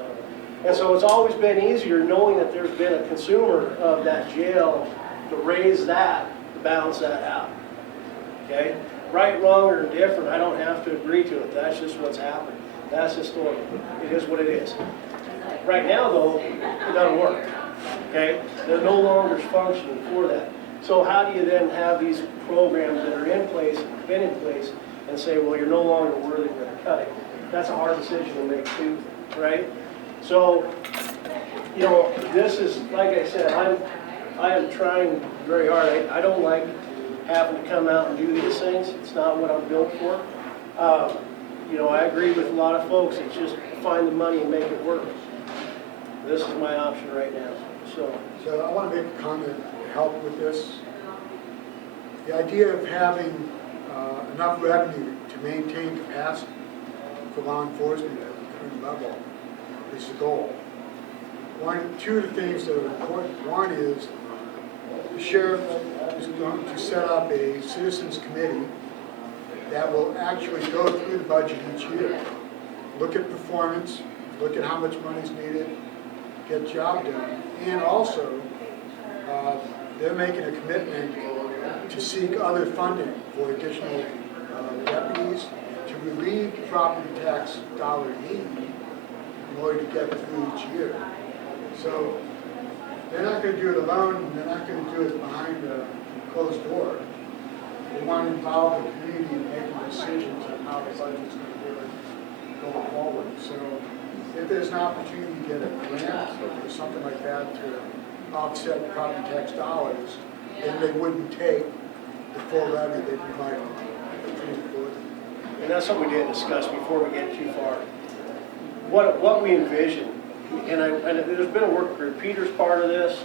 And so it's always been easier knowing that there's been a consumer of that jail to raise that, to balance that out, okay? Right, wrong, or indifferent, I don't have to agree to it. That's just what's happened. That's historical. It is what it is. Right now, though, it doesn't work, okay? They're no longer functioning for that. So how do you then have these programs that are in place, been in place, and say, well, you're no longer worthy of cutting? That's a hard decision to make, too. right? So, you know, this is, like I said, I am trying very hard. I don't like having to come out and do these things. It's not what I'm built for. You know, I agree with a lot of folks. It's just find the money and make it work. This is my option right now, so. So I want to make a comment to help with this. The idea of having enough revenue to maintain capacity for law enforcement at the current level is the goal. Two of the things that are important. One is the sheriff is going to set up a citizens committee that will actually go through the budget each year, look at performance, look at how much money is needed, get job done, and also they're making a commitment to seek other funding for additional deputies to relieve the property tax dollar need in order to get through each year. So they're not going to do it alone, and they're not going to do it behind a closed door. They want to involve the community in making decisions on how the budget's going to work going forward. So if there's an opportunity to get a grant or something like that to offset property tax dollars, then they wouldn't take the full levy they provide for them. And that's something we didn't discuss before we get too far. What we envision, and there's been a work group. Peter's part of this.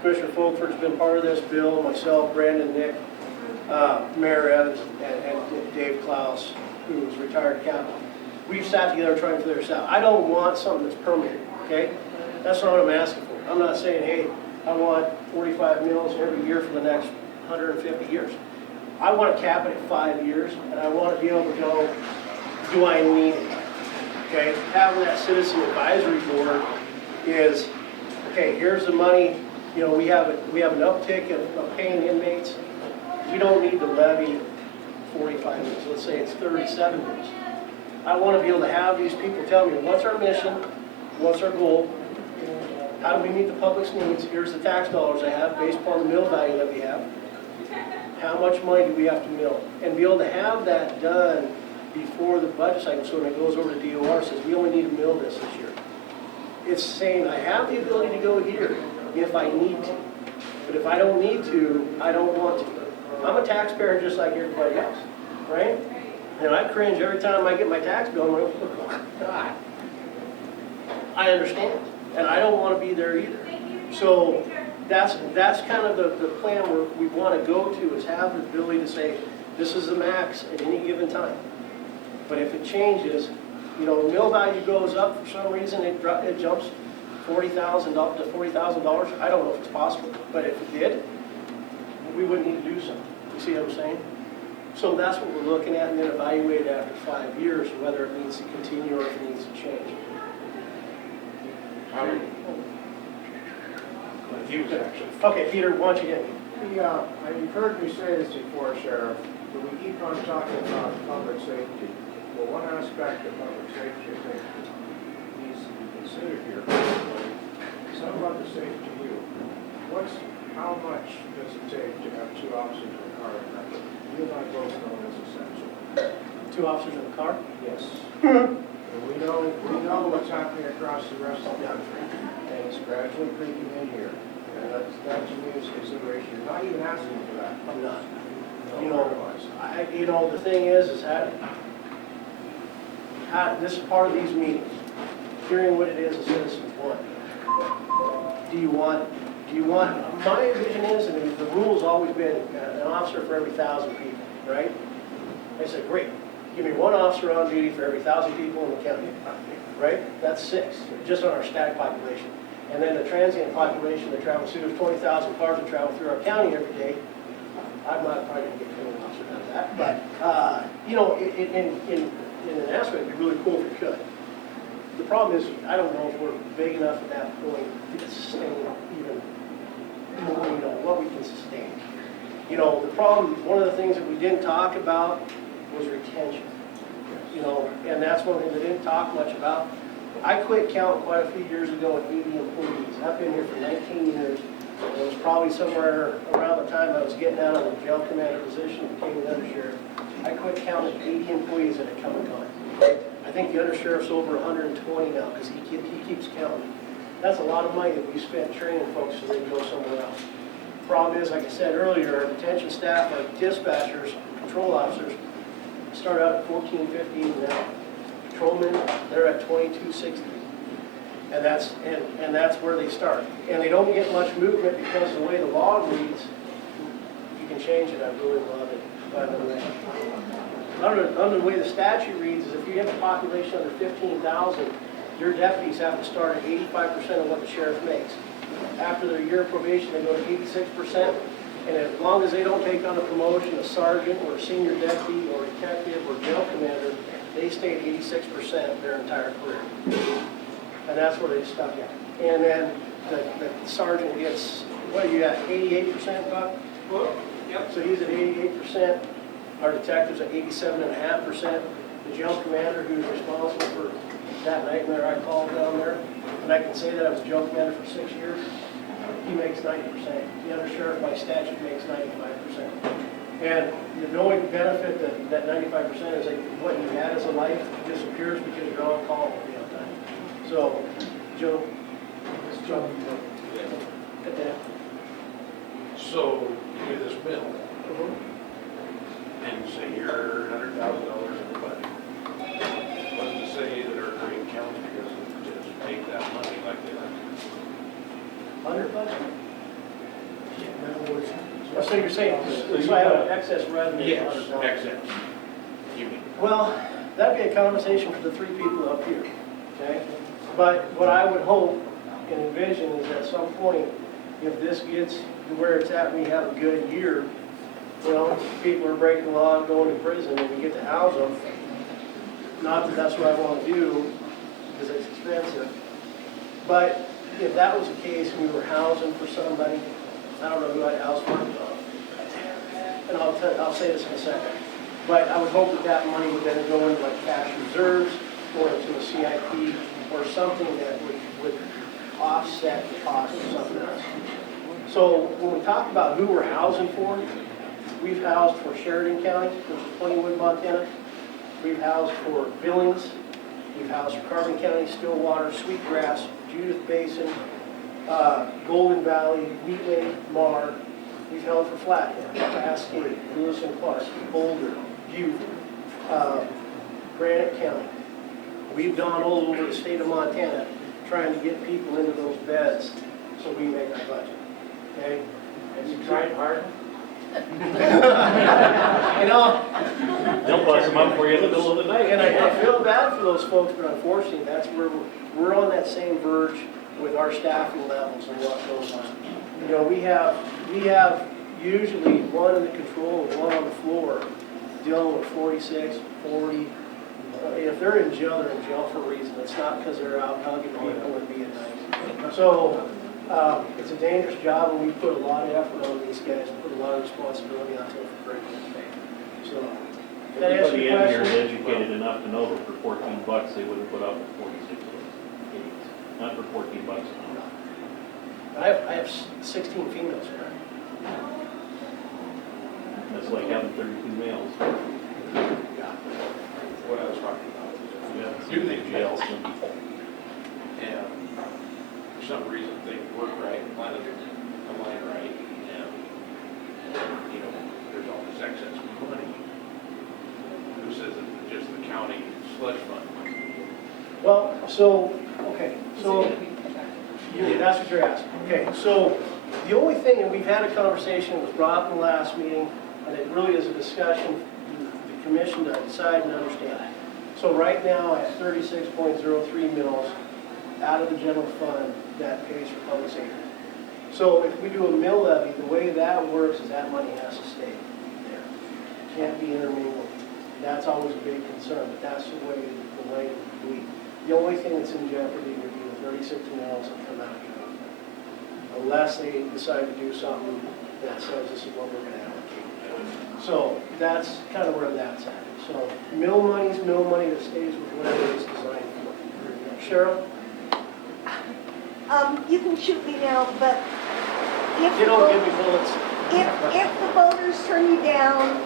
Commissioner Folkford's been part of this. Bill, myself, Brandon, Nick, Mayor Evans, and Dave Klaus, who was retired captain. We've sat together trying to figure this out. I don't want something that's permanent, okay? That's not what I'm asking for. I'm not saying, hey, I want 45 mills every year for the next 150 years. I want to cap it at 5 years, and I want to be able to go, do I need it? Okay, having that citizen advisory board is, okay, here's the money, you know, we have an uptick of paying inmates. We don't need to levy 45 mills, let's say it's 37 mills. I want to be able to have these people tell me, what's our mission, what's our goal, how do we meet the public's needs, here's the tax dollars I have based upon the mill value that we have, how much money do we have to mill, and be able to have that done before the budget cycle, so when it goes over to DOR, says we only need to mill this year. It's saying I have the ability to go here if I need to, but if I don't need to, I don't want to. I'm a taxpayer just like everybody else, right? And I cringe every time I get my tax bill. I'm like, oh, God. I understand, and I don't want to be there either. So that's kind of the plan where we want to go to, is have the ability to say, this is the max at any given time. But if it changes, you know, mill value goes up for some reason, it jumps $40,000 to $40,000. I don't know if it's possible, but if it did, we wouldn't need to do something. You see what I'm saying? So that's what we're looking at, and then evaluate it after 5 years, whether it needs to continue or if it needs to change. Okay, Peter, why don't you hit me? You've heard me say this before, Sheriff, but we keep on talking about public safety. Well, one aspect of public safety I think needs to be considered here. Some about the safety to you. How much does it take to have 2 officers in a car at night? You and I both know that's essential. 2 officers in the car? Yes. And we know what's happening across the rest of the country, and it's gradually creeping in here. And that to me is consideration. You're not even asking for that. I'm not. No, You know, the thing is this is part of these meetings, hearing what it is a citizen wants. Do you want, my vision is, and the rule's always been an officer for every 1,000 people, right? I said, great, give me 1 officer on duty for every 1,000 people in the county, right? That's 6, just on our static population. And then the transient population that travels through, there's 20,000 cars that travel through our county every day. I'm not probably going to get 20 officers out of that, but, you know, in an aspect, it'd be really cool if we could. The problem is, I don't know if we're big enough at that point to sustain even more, you know, what we can sustain. You know, the problem, one of the things that we didn't talk about was retention. You know, and that's one thing we didn't talk much about. I quit counting quite a few years ago at 80 employees. I've been here for 19 years. It was probably somewhere around the time I was getting out of the jail commander position and became an undersheriff. I quit counting 80 employees that had come and gone. I think think the undersheriff's over 120 now, because he keeps counting. That's a lot of money that we spent training folks so they can go somewhere else. Problem is, like I said earlier, our detention staff, our dispatchers, control officers, start out at 14.50 an hour. Patrolmen, they're at 22.60. And that's where they start. And they don't get much movement because of the way the law reads. You can change it, I really love it, by the way. Under the way the statute reads is if you have a population under 15,000, your deputies have to start at 85% of what the sheriff makes. After their year of probation, they go to 86%. And as long as they don't take on a promotion, a sergeant or a senior deputy or detective or jail commander, they stay at 86% their entire career. And that's where they stuck at. And then the sergeant gets, what are you at, 88%, Buck? Yep. So he's at 88%. Our detective's at 87.5%. The jail commander, who's responsible for that nightmare I called down there, and I can say that I was jail commander for 6 years, he makes 90%. The undersheriff by statute makes 95%. And the only benefit that 95% is that what you had as a life disappears because you're on call all the time. So, Joe, So, you do this bill, and you say you're $100,000 in the budget. What's to say that our Green County doesn't just take that money like they like to? under budget? So you're saying, so I have an excess revenue? Yes, of $100,000. excess. You mean? Well, that'd be a conversation for the three people up here, okay? But what I would hope and envision is at some point, if this gets to where it's at, we have a good year, you know, people are breaking the law and going to prison, and we get to house them. Not that that's what I want to do, because it's expensive. But if that was the case, and we were housing for somebody, I don't know who I'd house for, and I'll say this in a second. But I would hope that that money would then go into like cash reserves, or into a CIP, or something that would offset the cost of something else. So when we talk about who we're housing for, we've housed for Sheridan County, which is Ponywood, Montana. We've housed for Billings. We've housed for Carbon County, Stillwater, Sweetgrass, Judith Basin, Golden Valley, Wheatley, Marr. We've held for Flathead, Cascade, Lewis and Clark, Boulder, Butte, Granite County. We've gone all over the state of Montana trying to get people into those beds so we make our budget. Okay? Have you tried hard? You know, They'll bust them up for you in the middle of the night. and I feel bad for those folks, but unfortunately, that's where we're on that same verge with our staffing levels and what goes on. You know, we have usually one in the control and one on the floor dealing with 46, 40. If they're in jail, they're in jail for a reason. It's not because they're out hugging people and being nice. So it's a dangerous job, and we put a lot of effort on these guys, put a lot of responsibility on them for breaking the pay. So that answer Everybody your in here is question? educated enough to know that for $14 they wouldn't put up with 46 bucks. Not for $14 an hour. I have 16 females here. That's like having 32 males. What I was talking about is, do they jails and for some reason they work right, line right, and, you know, there's all this excess money. Who says it's just the county slush fund? Well, so, okay, so, that's what you're asking. Okay, so the only thing, and we've had a conversation, it was brought up in the last meeting, and it really is a discussion for the commission to decide and understand. So right now, at 36.03 mils out of the general fund, that pays for public safety. So if we do a mill levy, the way that works is that money has to stay there. Can't be intermingled. That's always a big concern, but that's the way we. The only thing that's in jeopardy would be the 36 mils that come out of general fund. Unless they decide to do something that says this is what we're gonna allocate. So that's kind of where that's at. So mill money's mill money that stays with whatever it's designed for. Cheryl? You can shoot me now, but if You don't give me bullets. if the voters turn you down,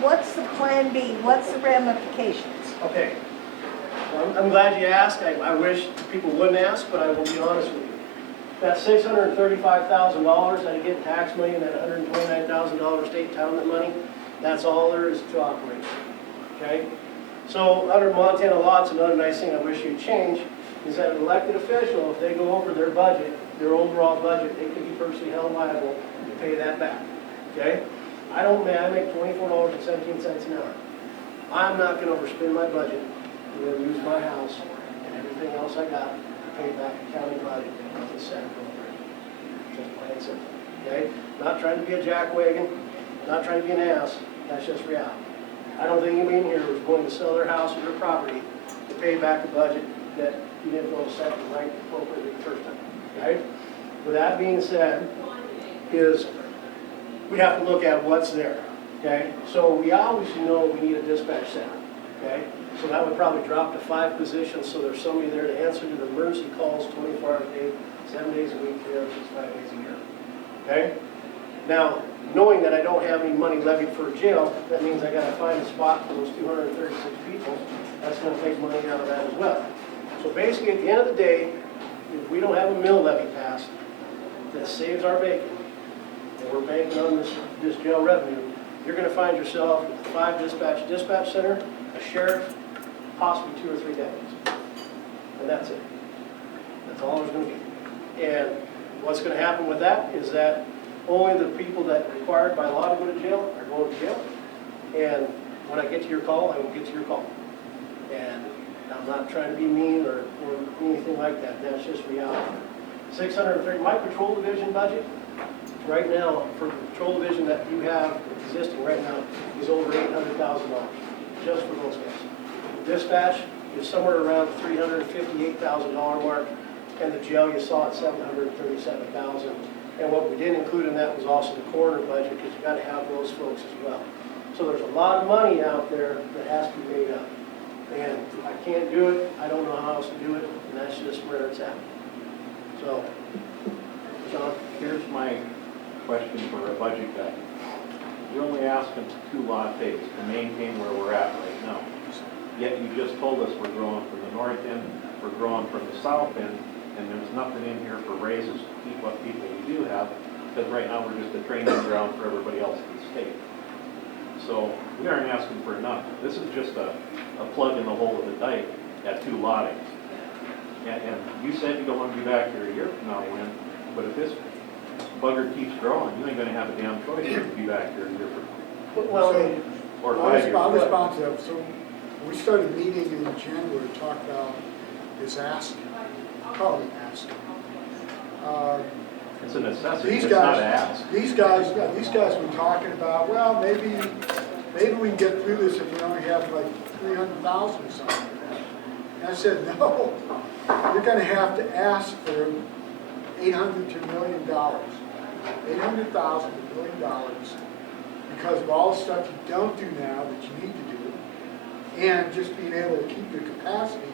what's the plan B? What's the ramifications? Okay. I'm glad you asked. I wish people wouldn't ask, but I will be honest with you. That $635,000 that I get in tax money and that $129,000 state entitlement money, that's all there is to operation, okay? So under Montana law, it's another nice thing I wish you'd change, is that an elected official, if they go over their budget, their overall budget, they can be personally held liable to pay that back, okay? I make $24.17 an hour. I'm not gonna overspend my budget. I'm gonna use my house and everything else I got to pay back the county budget with the Senate program. Just plain and simple, okay? Not trying to be a jackwagon, not trying to be an ass, that's just reality. I don't think anybody in here was going to sell their house or their property to pay back a budget that you didn't go to set and right appropriately the first time, right? With that being said, we have to look at what's there, okay? So we obviously know we need a dispatch center, okay? So that would probably drop to 5 positions, so there's somebody there to answer to the emergency calls 24 hours a day, 7 days a week, 365 days a year, okay? Now, knowing that I don't have any money levied for a jail, that means I gotta find a spot for those 236 people. That's gonna take money out of that as well. So basically, at the end of the day, if we don't have a mill levy passed that saves our bacon, and we're banking on this jail revenue, you're gonna find yourself with 5 dispatch center, a sheriff, possibly 2 or 3 deputies. And that's it. That's all there's gonna be. And what's gonna happen with that is that only the people that are required by law to go to jail are going to jail. And when I get to your call, I will get to your call. And I'm not trying to be mean or anything like that. That's just reality. 630, my patrol division budget right now, for the patrol division that you have existing right now, is over $800,000, just for those guys. Dispatch is somewhere around the $358,000 mark, and the jail you saw at $737,000. And what we didn't include in that was also the coroner budget, because you got to have those folks as well. So there's a lot of money out there that has to be made up. And if I can't do it, I don't know how else to do it, and that's just where it's at. So, John? Here's my question for a budget guy. You're only asking 2 lot days to maintain where we're at right now. Yet you just told us we're growing from the north end, we're growing from the south end, and there's nothing in here for raises to keep what people we do have, because right now we're just a training ground for everybody else in the state. So we aren't asking for nothing. This is just a plug in the hole of the dike at 2 lottings. And you said you don't want to be back here a year from now, Wynn, but if this bugger keeps growing, you ain't gonna have a damn choice to be back here a year from Well, So, or 5 years. I'll respond to that. So we started meeting in January to talk about this ask, call it ask. It's a necessity, These it's not an guys, ask. these guys were talking about, well, maybe we can get through this if we only have like 300,000 or something. And I said, no, you're gonna have to ask for $800 to $1 million. $800,000 to $1 million because of all the stuff you don't do now that you need to do, and just being able to keep your capacity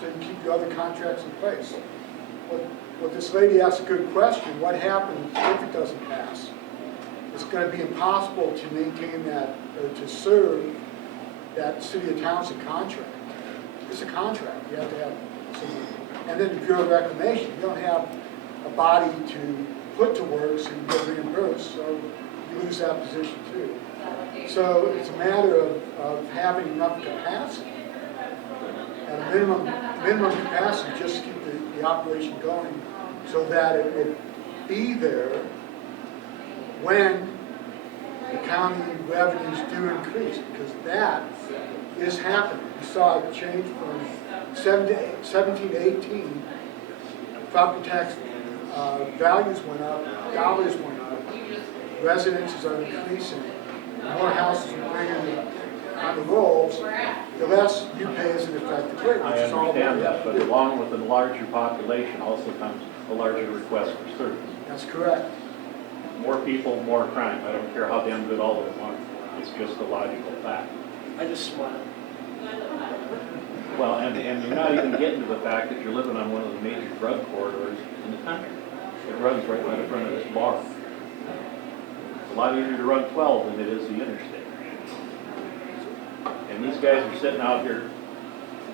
so you can keep your other contracts in place. What this lady asked a good question, what happens if it doesn't pass? It's going to be impossible to maintain that, or to serve that city of Townsend contract. It's a contract, you have to have some, and then the Bureau of Reclamation, you don't have a body to put to work so you get reimbursed, so you lose that position too. So it's a matter of having enough capacity, at a minimum capacity, just to keep the operation going, so that it would be there when the county revenues do increase, because that is happening. We saw it change from 17 to 18. Property tax values went up, dollars went up, residences are increasing, more houses are bringing on the rolls, the less you pay as an effective rate, which I is all understand we have that, to but do. along with a larger population also comes a larger request for service. That's correct. More people, more crime. I don't care how damn good all of them are. It's just a logical fact. I just smile. Well, and you're not even getting to the fact that you're living on one of the major drug corridors in the country. It runs right by the front of this bar. It's a lot easier to run 12 than it is the interstate. And these guys are sitting out here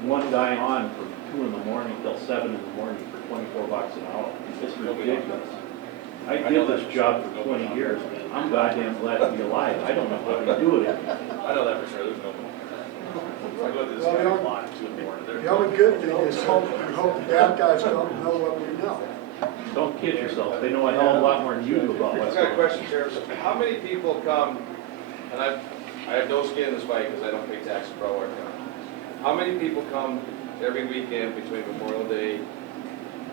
one guy on from 2 in the morning till 7 in the morning for $24 an hour. It's ridiculous. I did this job for 20 years. I'm goddamn glad to be alive. I don't know what to do with it. I know that for sure, there's no. I go to this Well, guy the a only- lot, 2 in the morning. The only good thing is we hope the bad guys don't know what we know. Don't kid yourself. They know a hell of a lot more than you do about I've what's got a going on. question, Sheriff. How many people come, and I have no skin in this fight because I don't pay taxes for Broadwater County. How many people come every weekend between Memorial Day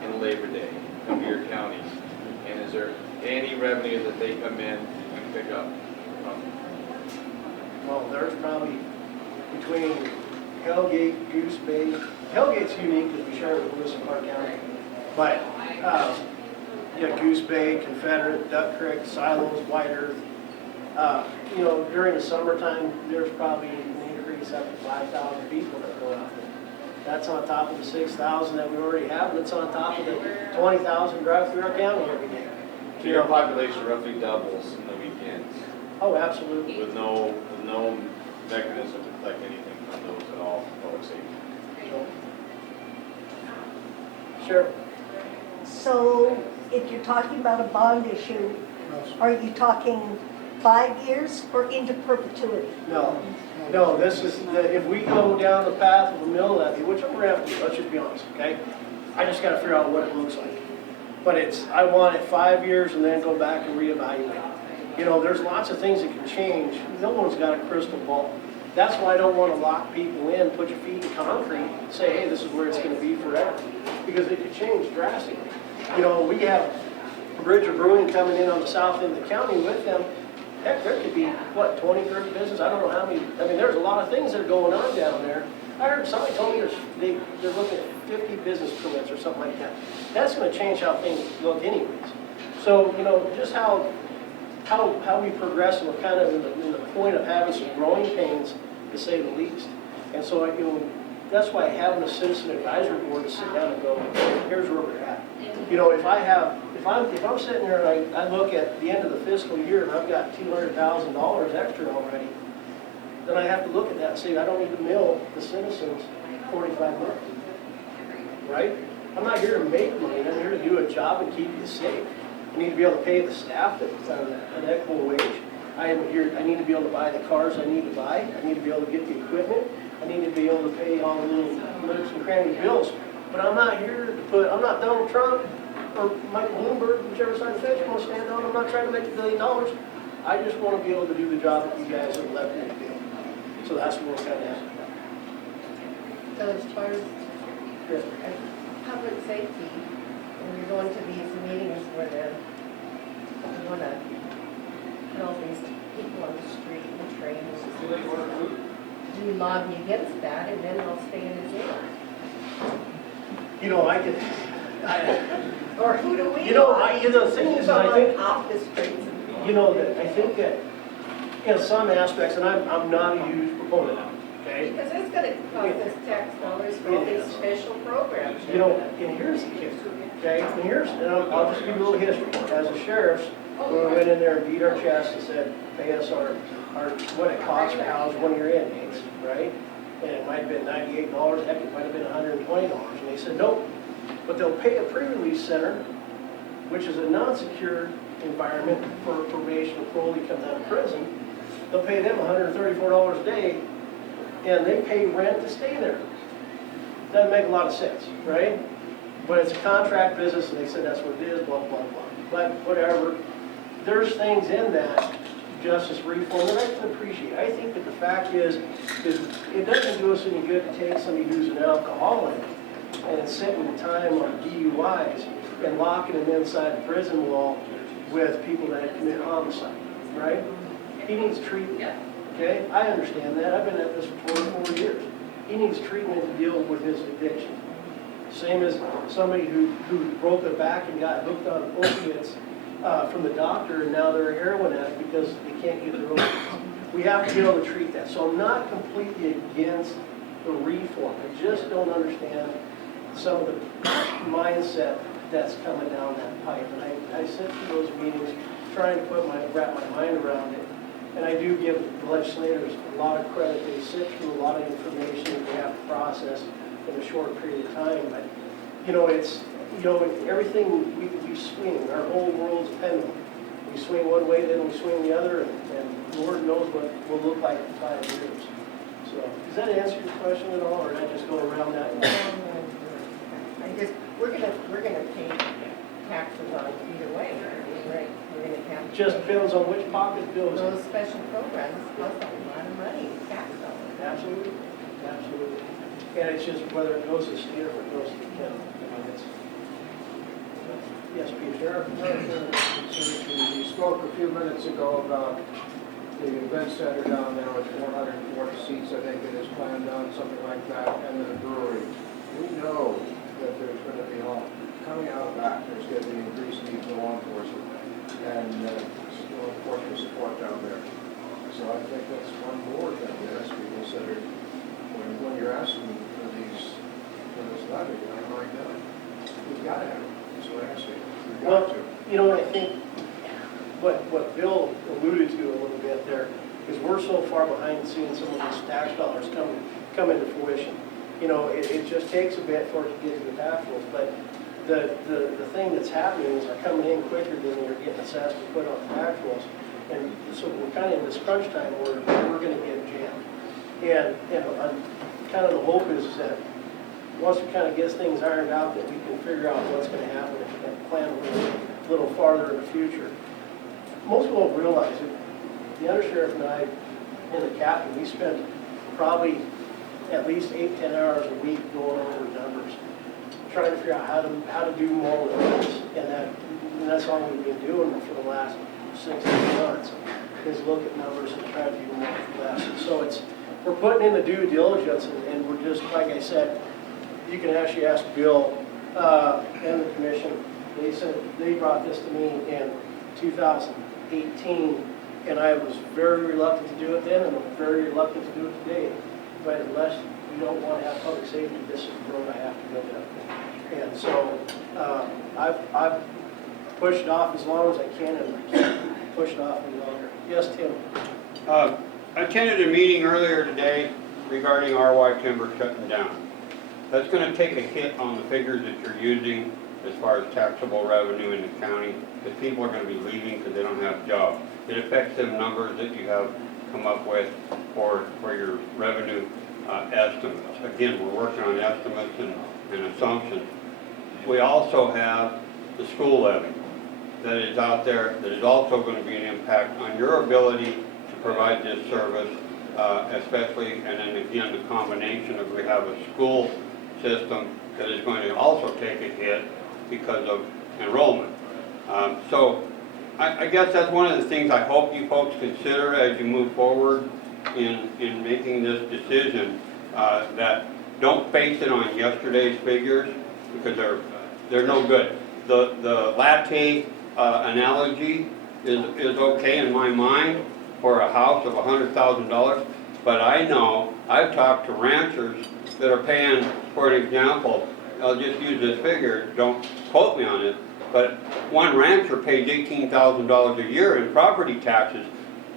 and Labor Day, come to your county? And is there any revenue that they come in and pick up? Well, there's probably between Hellgate, Goose Bay. Hellgate's unique because we share it with Winston Park County. But, you got Goose Bay, Confederate, Duck Creek, Silos, White Earth. You know, during the summertime, there's probably an increase up to 5,000 people that go out there. That's on top of the 6,000 that we already have, and it's on top of the 20,000 drive through our county every day. So your population roughly doubles in the weekends Oh, absolutely. with no mechanism to collect anything from those at all, public safety. Sure. So if you're talking about a bond issue, are you talking 5 years or into perpetuity? No, this is, if we go down the path of a mill levy, which I'm gonna have to do, let's just be honest, okay? I just gotta figure out what it looks like. But I want it 5 years and then go back and reevaluate. You know, there's lots of things that can change. No one's got a crystal ball. That's why I don't wanna lock people in, put your feet in concrete, say, hey, this is where it's gonna be forever. Because it could change drastically. You know, we have Bridger Brewing coming in on the south end of the county with them. Heck, there could be, 20, 30 businesses, I don't know how many, I mean, there's a lot of things that are going on down there. I heard somebody told me they're looking at 50 business permits or something like that. That's gonna change how things look anyways. So, you know, just how we progress, and we're kind of in the point of having some growing pains, to say the least. And so, you know, that's why having a citizen advisory board to sit down and go, here's where we're at. You know, if I'm sitting there and I look at the end of the fiscal year and I've got $200,000 extra already, then I have to look at that and say, I don't need to mill the citizens 45 million, right? I'm not here to make money, I'm here to do a job and keep you safe. I need to be able to pay the staff that's on an equitable wage. I need to be able to buy the cars I need to buy. I need to be able to get the equipment. I need to be able to pay all the little nooks and cranny bills. But I'm not here to I'm not Donald Trump or Mike Bloomberg, whichever side of the fence you want to stand on. I'm not trying to make $1 billion. I just want to be able to do the job that you guys have left me to do. So that's what we're kind of at. So as far as public safety, when you're going to these meetings where you want to put all these people on the street and trains, do you lobby against that and then they'll stay in the jail? You know, Or who do we the thing is, I think, off the streets? you know, that I think that in some aspects, and I'm not a huge proponent of it, okay? Because it's going to cost us tax dollars for all these special programs. You know, and here's the kicker, okay? And I'll just give you a little history. As a sheriff, when we went in there and beat our chest and said, pay us our what it costs to house one of your inmates, right? And it might have been $98, heck, it might have been $120. And they said, nope, but they'll pay a pre-release center, which is a non-secure environment for probation or parole comes out of prison. They'll pay them $134 a day, and they pay rent to stay there. Doesn't make a lot of sense, right? But it's a contract business, and they said that's what it is, blah, blah, blah. But whatever, there's things in that justice reform that I can appreciate. I think that the fact is it doesn't do us any good to take somebody who's an alcoholic and sitting time on DUIs and locking them inside the prison wall with people that commit homicide, right? He needs treatment, okay? I understand that. I've been at this for 24 years. He needs treatment to deal with his addiction. Same as somebody who broke their back and got hooked on opiates from the doctor, and now they're a heroin addict because they can't get their opiates. We have to be able to treat that. So I'm not completely against the reform. I just don't understand some of the mindset that's coming down that pipe. And I sit through those meetings trying to wrap my mind around it. And I do give the legislators a lot of credit. They sit through a lot of information that they have to process. process in a short period of time, but, you know, it's, you know, everything we swing, our whole world's a pendulum. We swing one way, then we swing the other, and Lord knows what we'll look like in 5 years. So, does that answer your question at all, or did I just go around that? We're gonna pay taxes on either way, right? We're gonna have. Just depends on which pocket goes in. Those special programs cost a lot of money, tax dollars. Absolutely, absolutely. And it's just whether it goes to the state or it goes to the county. I mean, it's, yes, Peter. Sheriff, another thing that's concerning, we spoke a few minutes ago about the event center down there with 440 seats, I think it is planned on, something like that, and then a brewery. We know that there's going to be coming out of that, there's going to be increased need for law enforcement and law enforcement support down there. So I think that's one more thing that has to be considered when you're asking for this levy. I'm like, no, we've got to have it. That's what I say. We've got to. You know, I think what Bill alluded to a little bit there is we're so far behind seeing some of these tax dollars come into fruition. You know, it just takes a bit for it to get to the tax rolls, but the thing that's happening is they're coming in quicker than they're getting assessed to put on the tax rolls. And so we're kind of in this crunch time where we're going to get jammed. And kind of the hope is that once we kind of get things ironed out, that we can figure out what's going to happen and plan a little farther in the future. Most people don't realize it. The undersheriff and I, and the captain, we spend probably at least 8-10 hours a week going over numbers, trying to figure out how to do more with this. And that's all we've been doing for the last 6 months, is look at numbers and try to do more with less. And so we're putting in the due diligence, and we're just, like I said, you can actually ask Bill and the commission. They said they brought this to me in 2018, and I was very reluctant to do it then, and I'm very reluctant to do it today. But unless you don't want to have public safety, this is the road I have to go down. And so I've pushed it off as long as I can, and I can't push it off any longer. Yes, Tim? I attended a meeting earlier today regarding RY Timber shutting down. That's going to take a hit on the figures that you're using as far as taxable revenue in the county, because people are going to be leaving because they don't have jobs. It affects them numbers that you have come up with for your revenue estimates. Again, we're working on estimates and assumptions. We also have the school levy that is out there that is also going to be an impact on your ability to provide this service, especially, and then again, the combination of we have a school system that is going to also take a hit because of enrollment. So I guess that's one of the things I hope you folks consider as you move forward in making this decision, that don't base it on yesterday's figures, because they're no good. The latte analogy is okay in my mind for a house of $100,000, but I know I've talked to ranchers that are paying, for an example, I'll just use this figure, don't quote me on it, but one rancher pays $18,000 a year in property taxes.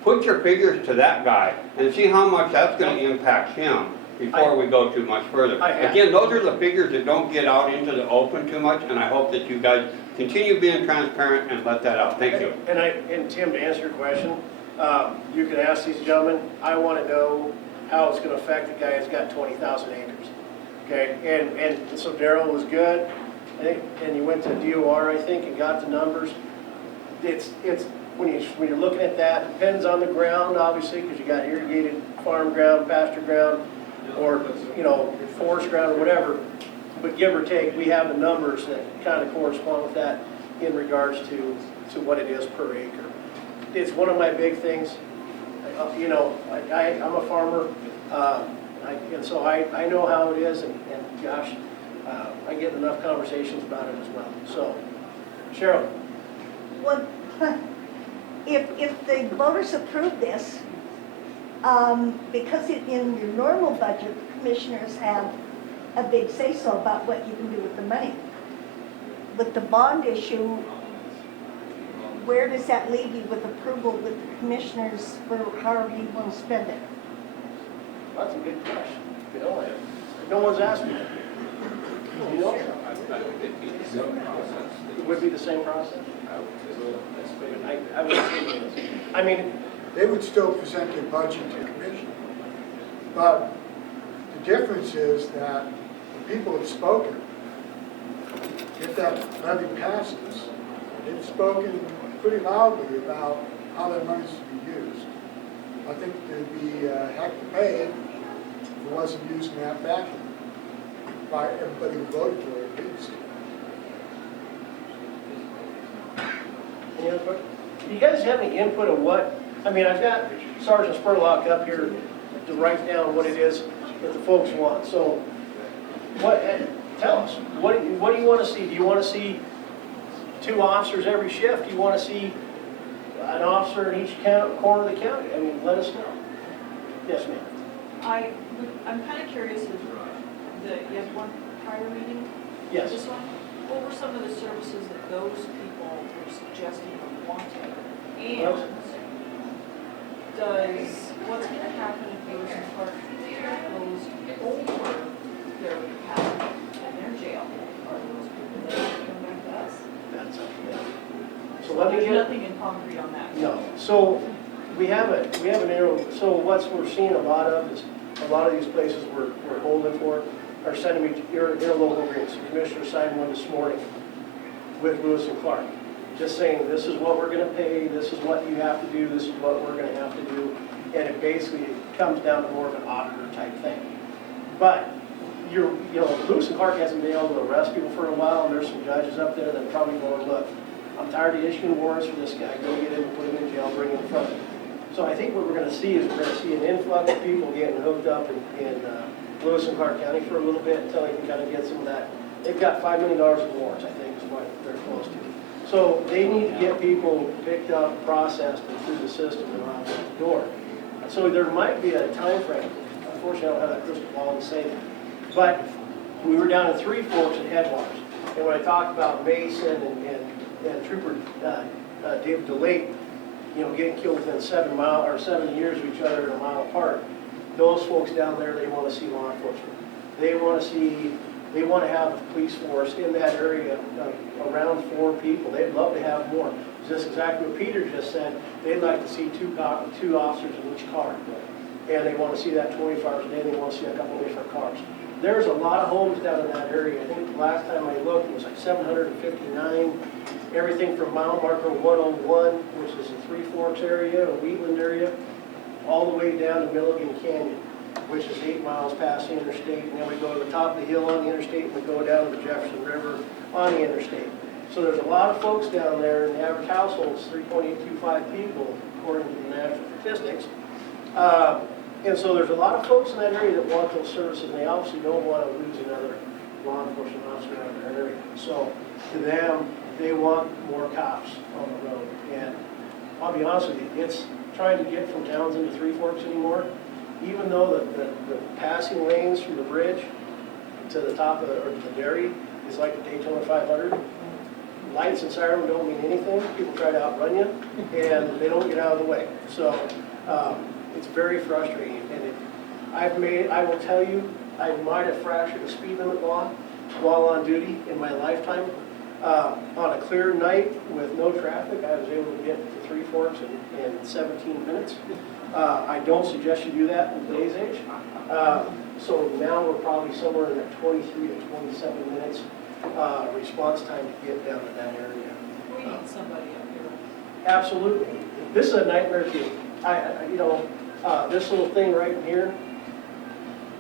Put your figures to that guy and see how much that's going to impact him before we go too much further. Again, those are the figures that don't get out into the open too much, and I hope that you guys continue being transparent and let that out. Thank you. And Tim, to answer your question, you can ask these gentlemen, I want to know how it's going to affect the guy that's got 20,000 acres. Okay, and so Darryl was good, I think, and you went to DOR, I think, and got the numbers. It's when you're looking at that, depends on the ground, obviously, because you got irrigated farm ground, pasture ground, or forest ground or whatever. But give or take, we have the numbers that kind of correspond with that in regards to what it is per acre. It's one of my big things. I'm a farmer, and so I know how it is, and gosh, I get enough conversations about it as well. So, Cheryl. Well, if the voters approve this, because in your normal budget, the commissioners have a big say-so about what you can do with the money. With the bond issue, where does that leave you with approval with the commissioners for however you want to spend it? That's a good question. Bill, No one's asking. You know, I think it'd be the same process. it would be the same process. I would say. I would think it is. I mean, They would still present their budget to the commission. But the difference is that the people have spoken. If that levy passes, they've spoken pretty loudly about how that money's to be used. I think there'd be a heck to pay if it wasn't used in that fashion by everybody who voted for it at least. any other questions? Do you guys have any input on what, I mean, I've got Sergeant Spurlock up here to write down what it is that the folks want. So what, tell us, what do you want to see? Do you want to see 2 officers every shift? Do you want to see an officer in each corner of the county? I mean, let us know. Yes, ma'am. I'm kind of curious if you had one prior meeting? Yes. This one? What were some of the services that those people were suggesting or wanting? And what's going to happen if Lewis and Clark goes over their capacity in their jail? Are those people that are coming back to us? That's up to them. So let me There's get, nothing in concrete on that. no. So we have an arrow. So what we're seeing a lot of is a lot of these places we're holding for are sending me interlocal agreements. The commissioner signed one this morning with Lewis and Clark, just saying this is what we're going to pay, this is what you have to do, this is what we're going to have to do, and it basically comes down to more of an auditor type thing. But Lewis and Clark hasn't been able to arrest people for a while, and there's some judges up there that are probably going, look, I'm tired of issuing warrants for this guy. Go get him and put him in jail, bring him in front. So I think what we're going to see is we're going to see an influx of people getting hooked up in Lewis and Clark County for a little bit until they can kind of get some of that. They've got $5 million in warrants, I think, is what they're close to. So they need to get people picked up, processed, and through the system and out the door. So there might be a time frame. Unfortunately, I don't have that crystal ball to say that. But we were down in Three Forks and Headwaters. And when I talked about Mason and Trooper David DeLake, getting killed within 7 years of each other and a mile apart, those folks down there, they want to see law enforcement. They want to have a police force in that area around 4 people. They'd love to have more. Just exactly what Peter just said. They'd like to see two officers in each car. And they want to see that 24 hours a day. They want to see a couple of different cars. There's a lot of homes down in that area. I think the last time I looked, it was like 759. Everything from mile marker 101, which is the Three Forks area, or Wheatland area, all the way down to Milligan Canyon, which is 8 miles past the interstate. And then we go to the top of the hill on the interstate, and we go down to the Jefferson River on the interstate. So there's a lot of folks down there, and the average household is 3.825 people, according to the national statistics. And so there's a lot of folks in that area that want those services, and they obviously don't want to lose another law enforcement officer in their area. So to them, they want more cops on the road. And I'll be honest with you, it's trying to get from Townsend to Three Forks anymore, even though the passing lanes from the bridge to the top of the dairy is like the Daytona 500. Lights and siren don't mean anything. People try to outrun you, and they don't get out of the way. So it's very frustrating. And I will tell you, I might have fractured a speed limit law while on duty in my lifetime. On a clear night with no traffic, I was able to get to Three Forks in 17 minutes. I don't suggest you do that in today's age. So now we're probably somewhere in the 23 to 27 minutes response time to get down to that area. We need somebody up here. Absolutely. This is a nightmare too. This little thing right in here,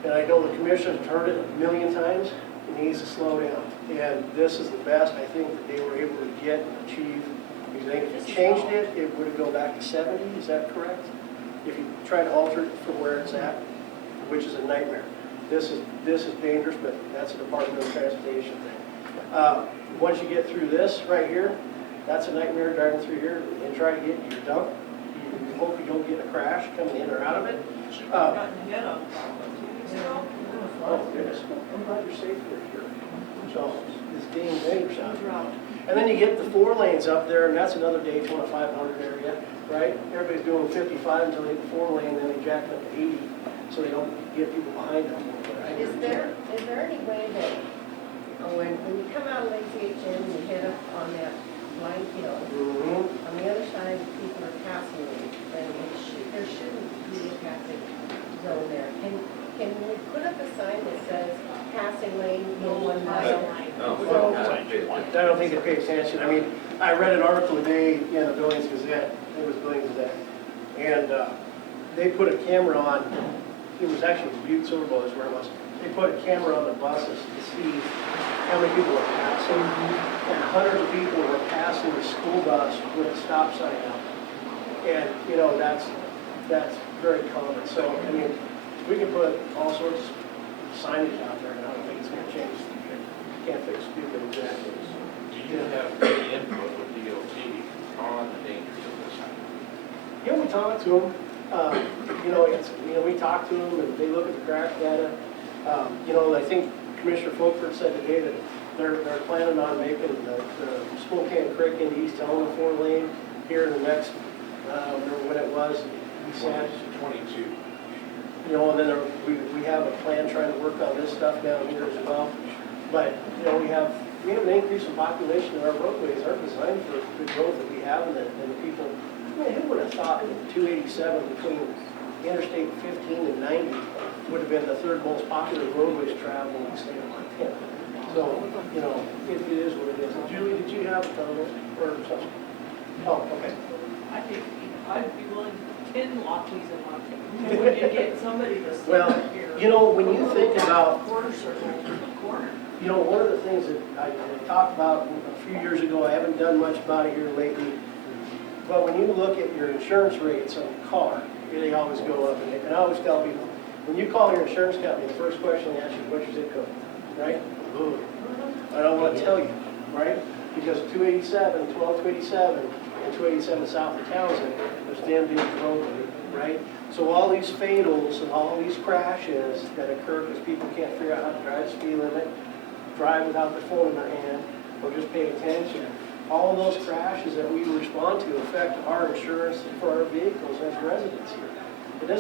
and I know the commissioners have heard it a million times, it needs to slow down. And this is the best I think that they were able to get and achieve. Because I think if you changed it, it would go back to 70, is that correct? If you try to alter it from where it's at, which is a nightmare. This is dangerous, but that's a Department of Transportation thing. Once you get through this right here, that's a nightmare driving through here and trying to get to your dump. You hope you don't get a crash coming in or out of it. Gotten hit on 2 weeks ago. Oh, goodness. I'm glad you're safe here. So it's being dangerous out there. And then you get the 4 lanes up there, and that's another Daytona 500 area, right? Everybody's doing 55 until they hit the 4 lane, and then they jack it up to 80, so they don't get people behind them, right? Is there any way that, when you come out of Lake CHM and you head up on that line field, on the other side, people are passing you, and there shouldn't be a passing zone there. Can we put up a sign that says passing lane in 1 mile? Well, I don't think they pay attention. I mean, I read an article today in the Billings Gazette, it was Billings Gazette, and they put a camera on, it was actually Butte Silverbow is where it was. They put a camera on the buses to see how many people were passing, and hundreds of people were passing the school bus with a stop sign out. And, you know, that's very common. So, I mean, we can put all sorts of signage out there, and I don't think it's gonna change. Can't fix stupid examples. Do you have any input with DOT on the dangers of this? Yeah, we talk to them. We talk to them and they look at the crash data. I think Commissioner Folkford said today that they're planning on making the Spokane Creek into East Helena 4-lane here in the next, I don't remember when it was, he said. 22. And then we have a plan trying to work on this stuff down here as well. But, we have an increase in population in our roadways aren't designed for the growth that we have and the people. I mean, who would have thought that 287 between Interstate 15 and 90 would have been the third most popular roadways traveled in the state of Montana? So, it is what it is. And Julie, did you have a comment or something? Oh, okay. I think I'd be willing to 10 lot these in Montana. When you get somebody to sit Well, here. when you think about, Quarter circle in the corner. one of the things that I talked about a few years ago, I haven't done much about it here lately, but when you look at your insurance rates on a car, they always go up. And I always tell people, when you call your insurance company, the first question they ask you, what's your zip code, right? Ooh. I don't want to tell you, right? Because 287, 12287, and 287 south of Townsend, there's damn big road, right? So all these fatals and all these crashes that occur because people can't figure out how to drive the speed limit, drive without their phone in their hand, or just pay attention. All those crashes that we respond to affect our insurance for our vehicles as residents here. It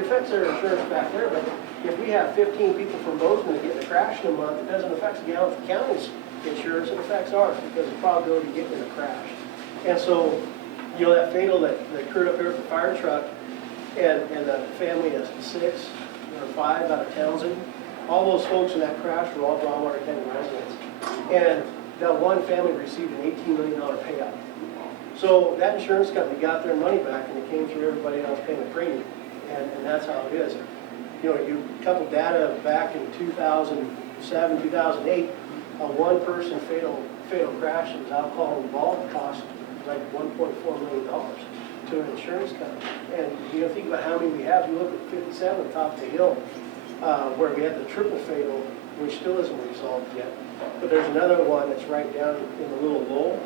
affects their insurance back there, but if we have 15 people from Bozeman that get in a crash in a month, it doesn't affect the county's insurance, it affects ours because of the probability of getting in a crash. And so, that fatal that occurred up here with the fire truck and the family of 6 or 5 out of Townsend, all those folks in that crash were all Broadwater County residents. And that one family received an $18 million payout. So that insurance company got their money back and it came through everybody else paying the premium. And that's how it is. You couple data back in 2007, 2008, a one-person fatal crash that was alcohol involved cost like $1.4 million to an insurance company. And think about how many we have. You look at 57 at the top of the hill, where we had the triple fatal, which still isn't resolved yet. But there's another one that's right down in the little lull.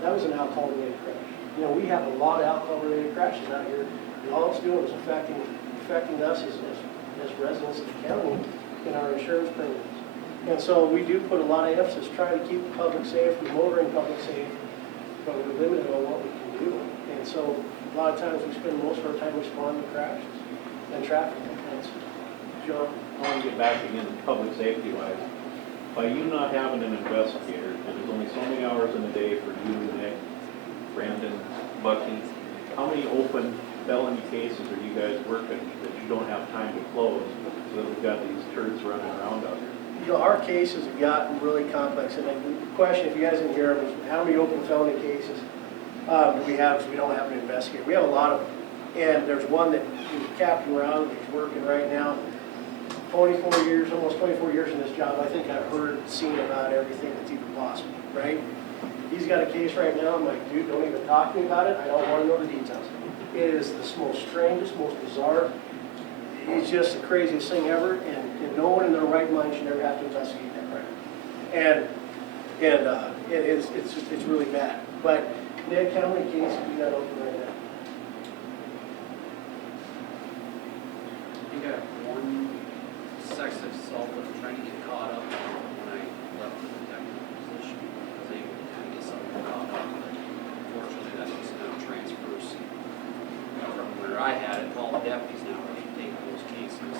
That was an alcohol-related crash. We have a lot of alcohol-related crashes out here. And all it's doing is affecting us as residents of the county in our insurance premiums. And so we do put a lot of emphasis trying to keep the public safe, the motoring public safe, but we're limited on what we can do. And so a lot of times we spend most of our time responding to crashes and traffic complaints. John? I want to get back again to public safety wise. By you not having an investigator, and there's only so many hours in a day for you, Nick, Brandon, Bucky, how many open felony cases are you guys working that you don't have time to close so that we've got these turds running around out here? Our cases have gotten really complex, and the question, if you guys didn't hear, was how many open felony cases do we have? Because we don't have an investigator. We have a lot of them, and there's one that is Captain Round is working right now. 24 years, almost 24 years in this job. I think I've seen about everything that's even possible, right? He's got a case right now. I'm like, dude, don't even talk to me about it. I don't want to know the details. It is the most strangest, most bizarre. It's just the craziest thing ever, and no one in their right mind should ever have to investigate that crime. And it's really bad. But Nick, how many cases we got open right now? I think I have one sex assault that I'm trying to get caught up on when I left the detective position. I was able to kind of get something caught up, but unfortunately that just now transfers from where I had it to all the deputies now are taking those cases.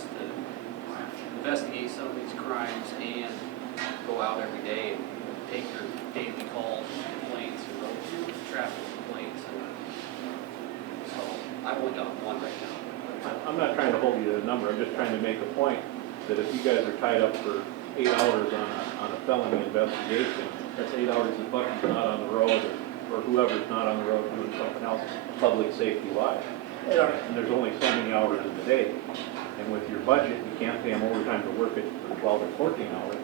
has to investigate some of these crimes and go out every day and take your daily calls, complaints, and road traffic complaints. And so I've only got one right now. I'm not trying to hold you to a number, I'm just trying to make a point that if you guys are tied up for 8 hours on a felony investigation, that's 8 hours that Bucky's not on the road, or whoever's not on the road doing something else, public safety wise. And there's only so many hours in the day. And with your budget, you can't pay them overtime to work it for 12 or 14 hours.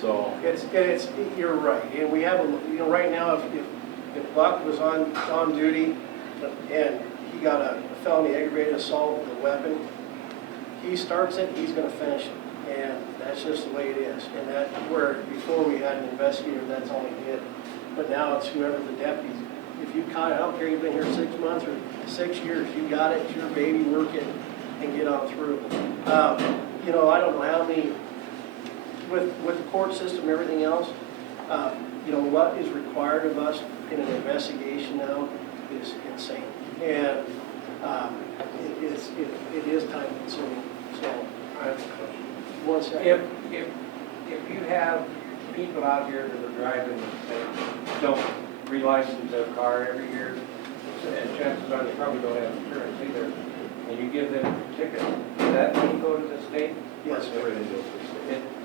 So, You're right, and we have, right now, if Buck was on duty and he got a felony aggravated assault with a weapon, he starts it, he's gonna finish it, and that's just the way it is. And that, where before we had an investigator, that's all he did, but now it's whoever the deputies. If you caught it, I don't care, you've been here 6 months or 6 years, you got it, it's your baby, work it, and get on through. I don't know how many, with the court system and everything else, what is required of us in an investigation now is insane. And it is time consuming. So, I have a question. One second. If you have people out here that are driving, that don't relicense their car every year, and chances are they probably don't have insurance either, and you give them a ticket, does that money go to the state? Yes.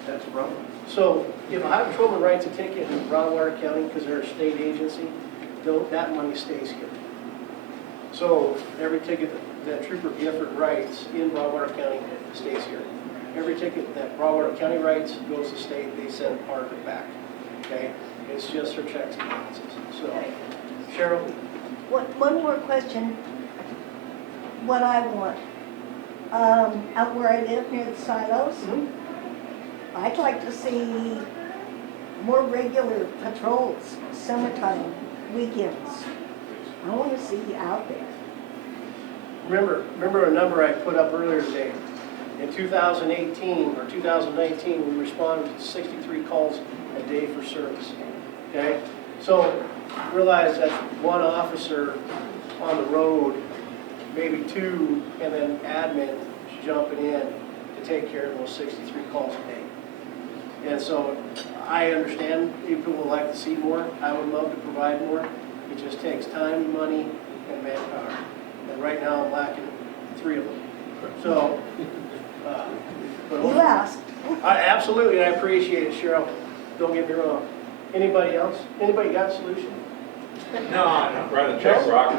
That's a problem. So if a highway patrolman writes a ticket in Broadwater County because they're a state agency, that money stays here. So every ticket that Trooper Gifford writes in Broadwater County stays here. Every ticket that Broadwater County writes goes to state, they send part of it back. Okay? It's just for checks and balances. So, Cheryl? One more question. What I want, out where I live near the silos, I'd like to see more regular patrols, summertime, weekends. I want to see you out there. Remember a number I put up earlier today. In 2018 or 2019, we responded to 63 calls a day for service. Okay? So realize that's one officer on the road, maybe 2, and then admin jumping in to take care of those 63 calls a day. And so I understand people would like to see more. I would love to provide more. It just takes time, money, and manpower. And right now I'm lacking 3 of them. So, You asked. Absolutely, I appreciate it, Cheryl. Don't get me wrong. Anybody else? Anybody got a solution? No, write a check, Rock.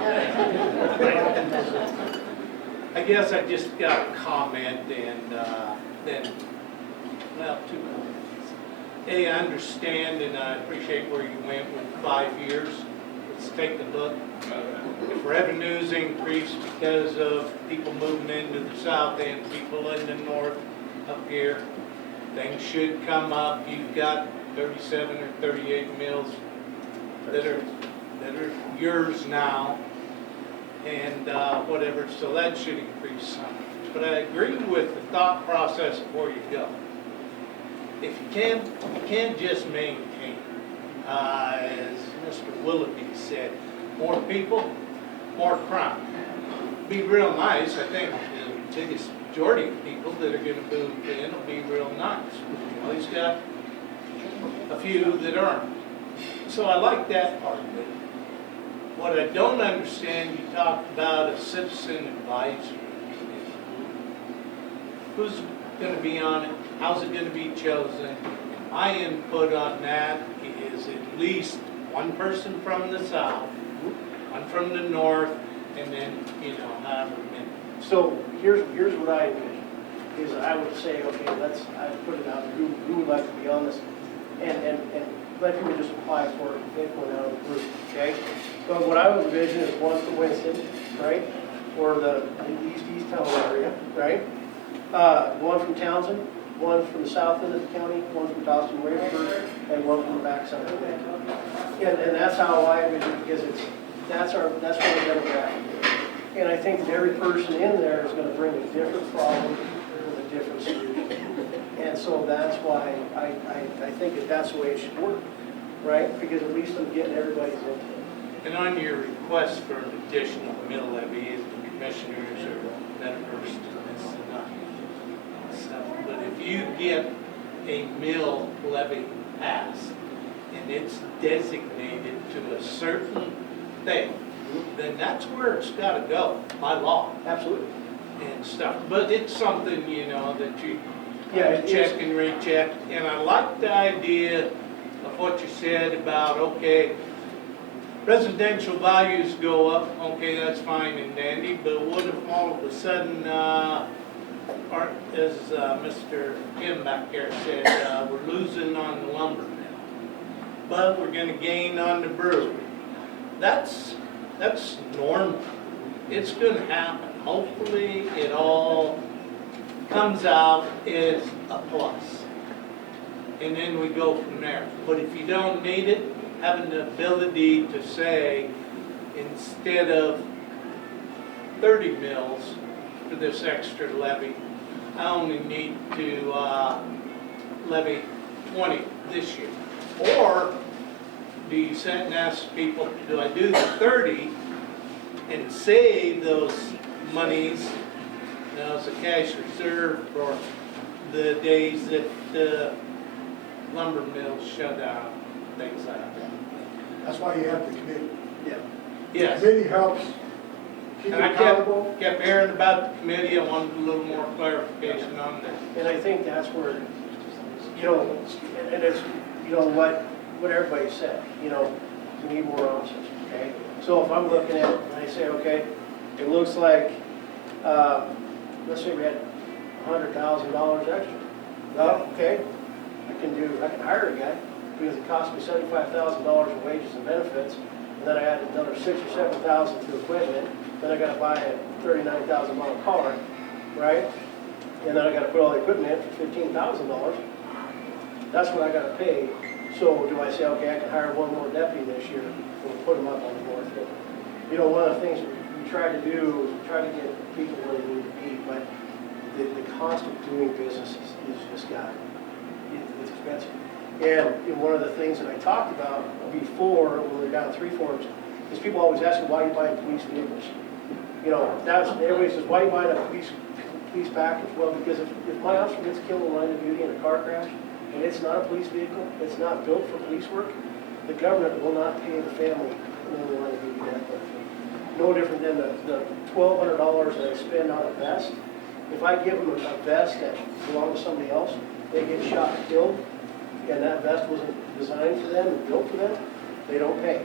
I guess I just got a comment and then, 2 comments. A, I understand and I appreciate where you went with 5 years. Let's take the look. If revenues increase because of people moving into the south end, people in the north up here, things should come up. You've got 37 or 38 mills that are yours now, and whatever, so that should increase some. But I agree with the thought process of where you go. If you can't just maintain, as Mr. Willoughby said, more people, more crime. Be real nice. I think the biggest majority of people that are going to move in will be real nice. He's got a few that aren't. So I like that part of it. What I don't understand, you talked about a citizen advisory committee. Who's going to be on it? How's it going to be chosen? My input on that is at least one person from the south, one from the north, and then, however many. So here's what I envision, is I would say, okay, I put it out, who would like to be on this? And let people just apply for it, pick one out of the group, okay? So what I would envision is one for Winston, right? Or the East Town area, right? One from Townsend, one from the south end of the county, one from Dawson Wakefield, and one from the backside of the county. And that's how I envision it, because that's where the demographic is. And I think that every person in there is going to bring a different problem with a different solution. And so that's why I think that's the way it should work, right? Because at least I'm getting everybody's input. And on your request for an additional mill levy, the commissioners are better versed in this than I. get a mill levy passed, and it's designated to a certain thing, then that's where it's gotta go, by law Absolutely. and stuff. But it's something, you know, that you Yeah, it is. check and recheck. And I like the idea of what you said about, okay, residential values go up, okay, that's fine and dandy, but what if all of a sudden, as Mr. Kim back there said, we're losing on the lumber mill, but we're gonna gain on the brewery. That's normal. It's gonna happen. Hopefully, it all comes out as a plus. And then we go from there. But if you don't need it, having the ability to say, instead of 30 mills for this extra levy, I only need to levy 20 this year. Or do you sit and ask people, do I do the 30 and save those monies as a cash reserve for the days that the lumber mills shut down, things like that? That's why you have the committee. Yeah. Yes. The committee helps keep it And I accountable. kept hearing about the committee. I wanted a little more clarification on that. And I think that's where, you know, and it's, you know, what everybody said, you know, we need more officers, okay? So if I'm looking at it and I say, okay, it looks like, let's say we had $100,000 extra. Well, okay, I can hire a guy because it cost me $75,000 in wages and benefits, and then I add another $6,000 or $7,000 to equipment, then I gotta buy a $39,000 car, right? And then I gotta put all the equipment in for $15,000. That's what I gotta pay. So do I say, okay, I can hire one more deputy this year and we'll put them up on the north end? You know, one of the things we try to do is we try to get people where they need to be, but the cost of doing business is just it's expensive. And one of the things that I talked about before, when we were down at Three Forks, is people always ask me, why are you buying police vehicles? You know, everybody says, why are you buying a police package? Well, because if my officer gets killed in line of duty in a car crash, and it's not a police vehicle, it's not built for police work, the government will not pay the family in the line of duty death benefit. No different than the $1,200 that I spend on a vest. If I give them a vest that belongs to somebody else, they get shot and killed, and that vest wasn't designed for them and built for them, they don't pay.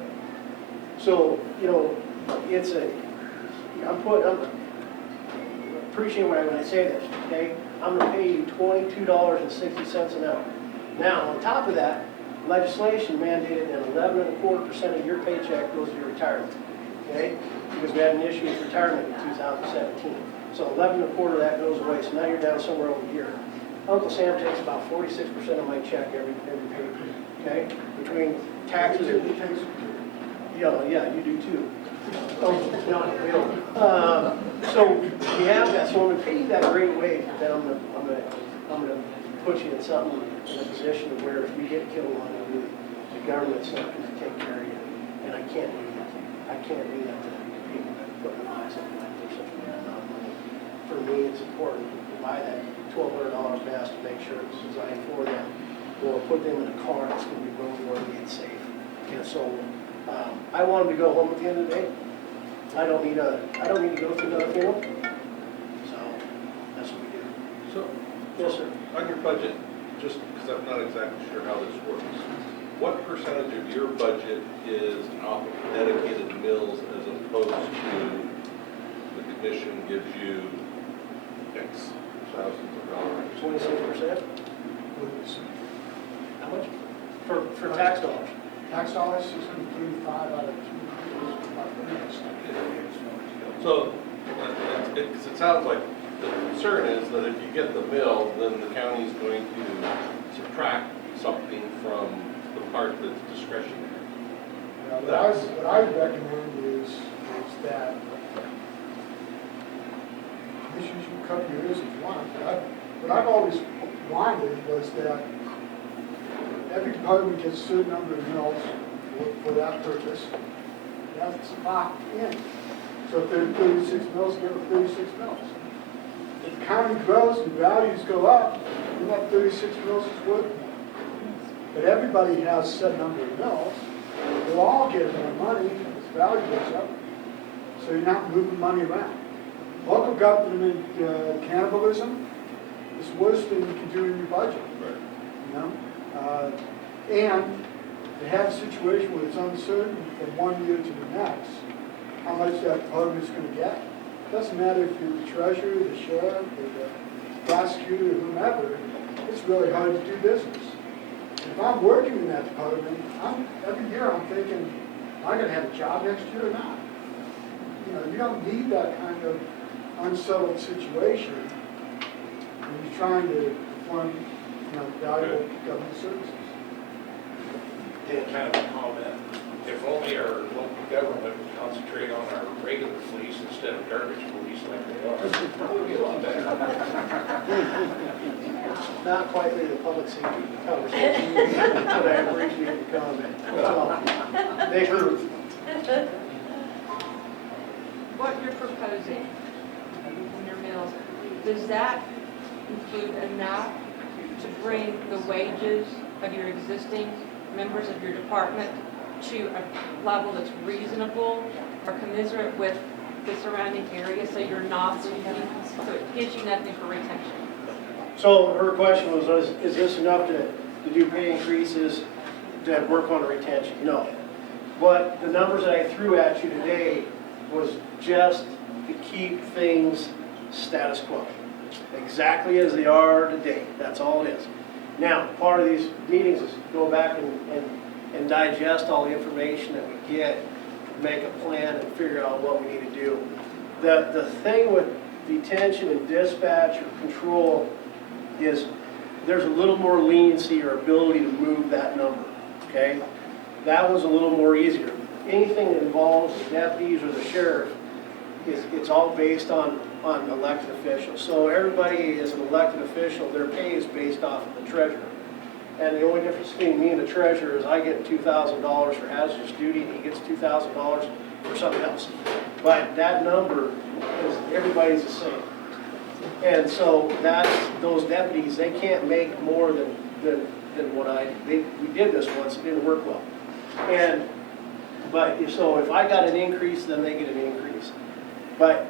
So, you know, I'm appreciating when I say this, okay? I'm gonna pay you $22.60 an hour. Now, on top of that, legislation mandated that 11.25% of your paycheck goes to your retirement, okay? Because we had an issue with retirement in 2017. So 11.25 of that goes away, so now you're down somewhere over here. Uncle Sam takes about 46% of my check every pay, okay? Between taxes and... Yeah, you do too. Oh, no, we don't. So we have that, so I'm gonna pay you that great wage, but then I'm gonna put you in something, in a position where if you get killed on the government's not gonna take care of you. And I can't do that. I can't do that to people that put their lives on the line for such a amount of money. For me, it's important to buy that $1,200 vest to make sure it's designed for them, or put them in a car that's gonna be roadworthy and safe. And so, I want them to go home at the end of the day. I don't need to go through another funeral. So, that's what we do. So, Yes, sir. on your budget, just because I'm not exactly sure how this works, what percentage of your budget is off of dedicated mills as opposed to the commission gives you X thousands of dollars? 26%? How much? For tax dollars? Tax dollars, 635 out of 2. So, because it sounds like the concern is that if you get the mill, then the county's going to subtract something from the part that's discretionary. What I would recommend is that commissioners can cut your ears if you want. What I've always wanted was that every department gets a certain number of mills for that purpose. That's locked in. So if there are 36 mills, give them 36 mills. If the county grows and values go up, we have 36 mills is worth more. But everybody has a set number of mills. They'll all get more money as value goes up. So you're not moving money around. Local government cannibalism is the worst thing you can do in your budget. You know? And to have a situation where it's uncertain from one year to the next, how much that department is going to get. Doesn't matter if you're the treasurer, the sheriff, or the prosecutor, or whomever, it's really hard to do business. If I'm working in that department, every year I'm thinking, am I going to have a job next year or not? You know, you don't need that kind of unsettled situation when you're trying to perform, valuable government services. Yeah, kind of a comment. If only our local government would concentrate on our regular police instead of garbage police like they are, it would be a lot better. Not quite ready the public safety conversation, but I appreciate the comment. So, they heard. What you're proposing in your mills, does that include enough to bring the wages of your existing members of your department to a level that's reasonable or commensurate with the surrounding area, so you're not losing, so it gives you nothing for retention? So her question was, is this enough to do pay increases to work on retention? No. But the numbers that I threw at you today was just to keep things status quo. Exactly as they are today. That's all it is. Now, part of these meetings is go back and digest all the information that we get, make a plan and figure out what we need to do. The thing with detention and dispatch or control is there's a little more leniency or ability to move that number, okay? That was a little more easier. Anything that involves the deputies or the sheriff, it's all based on elected officials. So everybody is an elected official, their pay is based off of the treasurer. And the only difference between me and the treasurer is I get $2,000 for hazardous duty and he gets $2,000 for something else. But that number is, everybody's the same. And so those deputies, they can't make more than what we did this once, it didn't work well. So if I got an increase, then they get an increase. But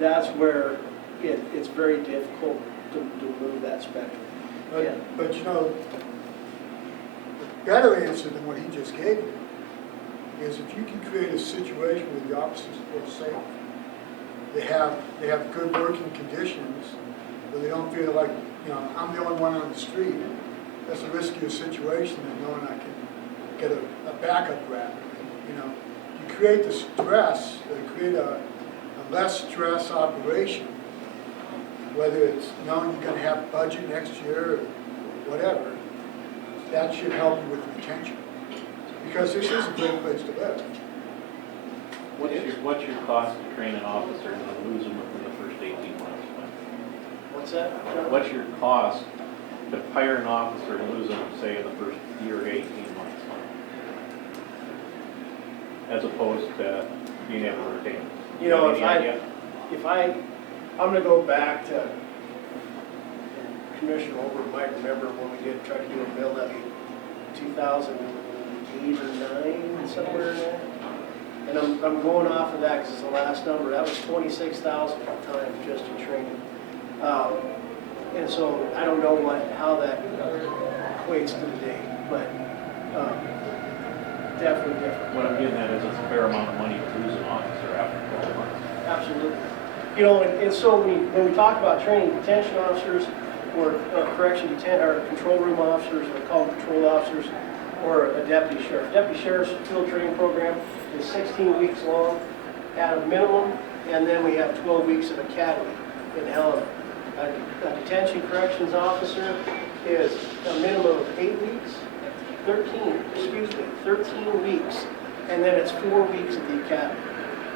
that's where it's very difficult to move that spectrum. But the better answer than what he just gave you is if you can create a situation where the officers feel safe, they have good working conditions, where they don't feel like, I'm the only one on the street. That's a riskier situation than knowing I can get a backup rapidly. You create the stress, create a less stress operation, whether it's knowing you're going to have a budget next year or whatever, that should help you with retention. Because this is a great place to live. What's your cost to train an officer and then lose them within the first 18 months? What's that? What's your cost to hire an officer and lose them, say, in the first year or 18 months? As opposed to being able to retain them? I'm going to go back to, Commissioner Over might remember when we did try to do a mill levy 2008 or 9, somewhere in there. And I'm going off of that because it's the last number. That was $26,000 at the time just in training. And so I don't know how that equates to today, but definitely different. What I'm getting at is it's a fair amount of money to lose an officer after 12 months. Absolutely. And so when we talk about training detention officers or control room officers, or call them patrol officers, or a deputy sheriff. Deputy sheriff's field training program is 16 weeks long at a minimum, and then we have 12 weeks of academy in Helena. A detention corrections officer is a minimum of 8 weeks, 13 weeks, and then it's 4 weeks at the academy.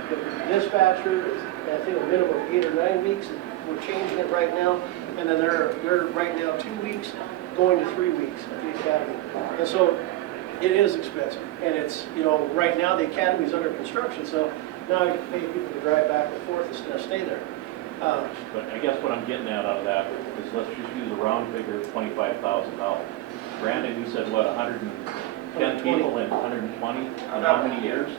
The dispatcher is, I think, a minimum of 8 or 9 weeks. We're changing it right now, and then they're right now 2 weeks, going to 3 weeks at the academy. And so it is expensive, and it's, right now the academy is under construction, so now I can pay people to drive back and forth instead of stay there. But I guess what I'm getting at out of that is let's just use a round figure of $25,000. Brandon, you said what, 110 people in 120 in how many years?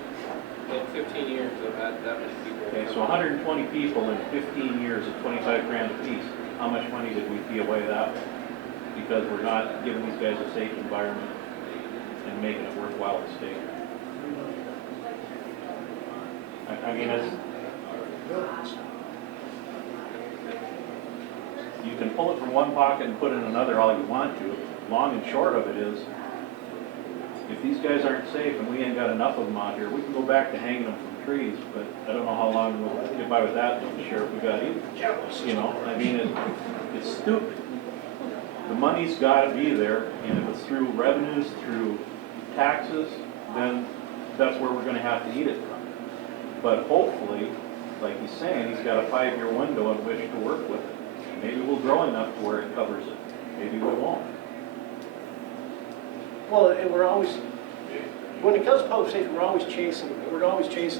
In 15 years, I've had that many people. Okay, so 120 people in 15 years at 25 grand apiece. How much money did we fee away that way? Because we're not giving these guys a safe environment and making it worthwhile to stay here. I mean, it's, you can pull it from one pocket and put it in another all you want to. Long and short of it is, if these guys aren't safe and we ain't got enough of them out here, we can go back to hanging them from trees, but I don't know how long we'll get by with that, Sheriff, we got either. You know, I mean, it's stupid. The money's gotta be there, and if it's through revenues, through taxes, then that's where we're gonna have to eat it from. But hopefully, like he's saying, he's got a 5-year window in which to work with it. Maybe we'll grow enough to where it covers it. Maybe we won't. Well, and we're always, when it comes to public safety, we're always chasing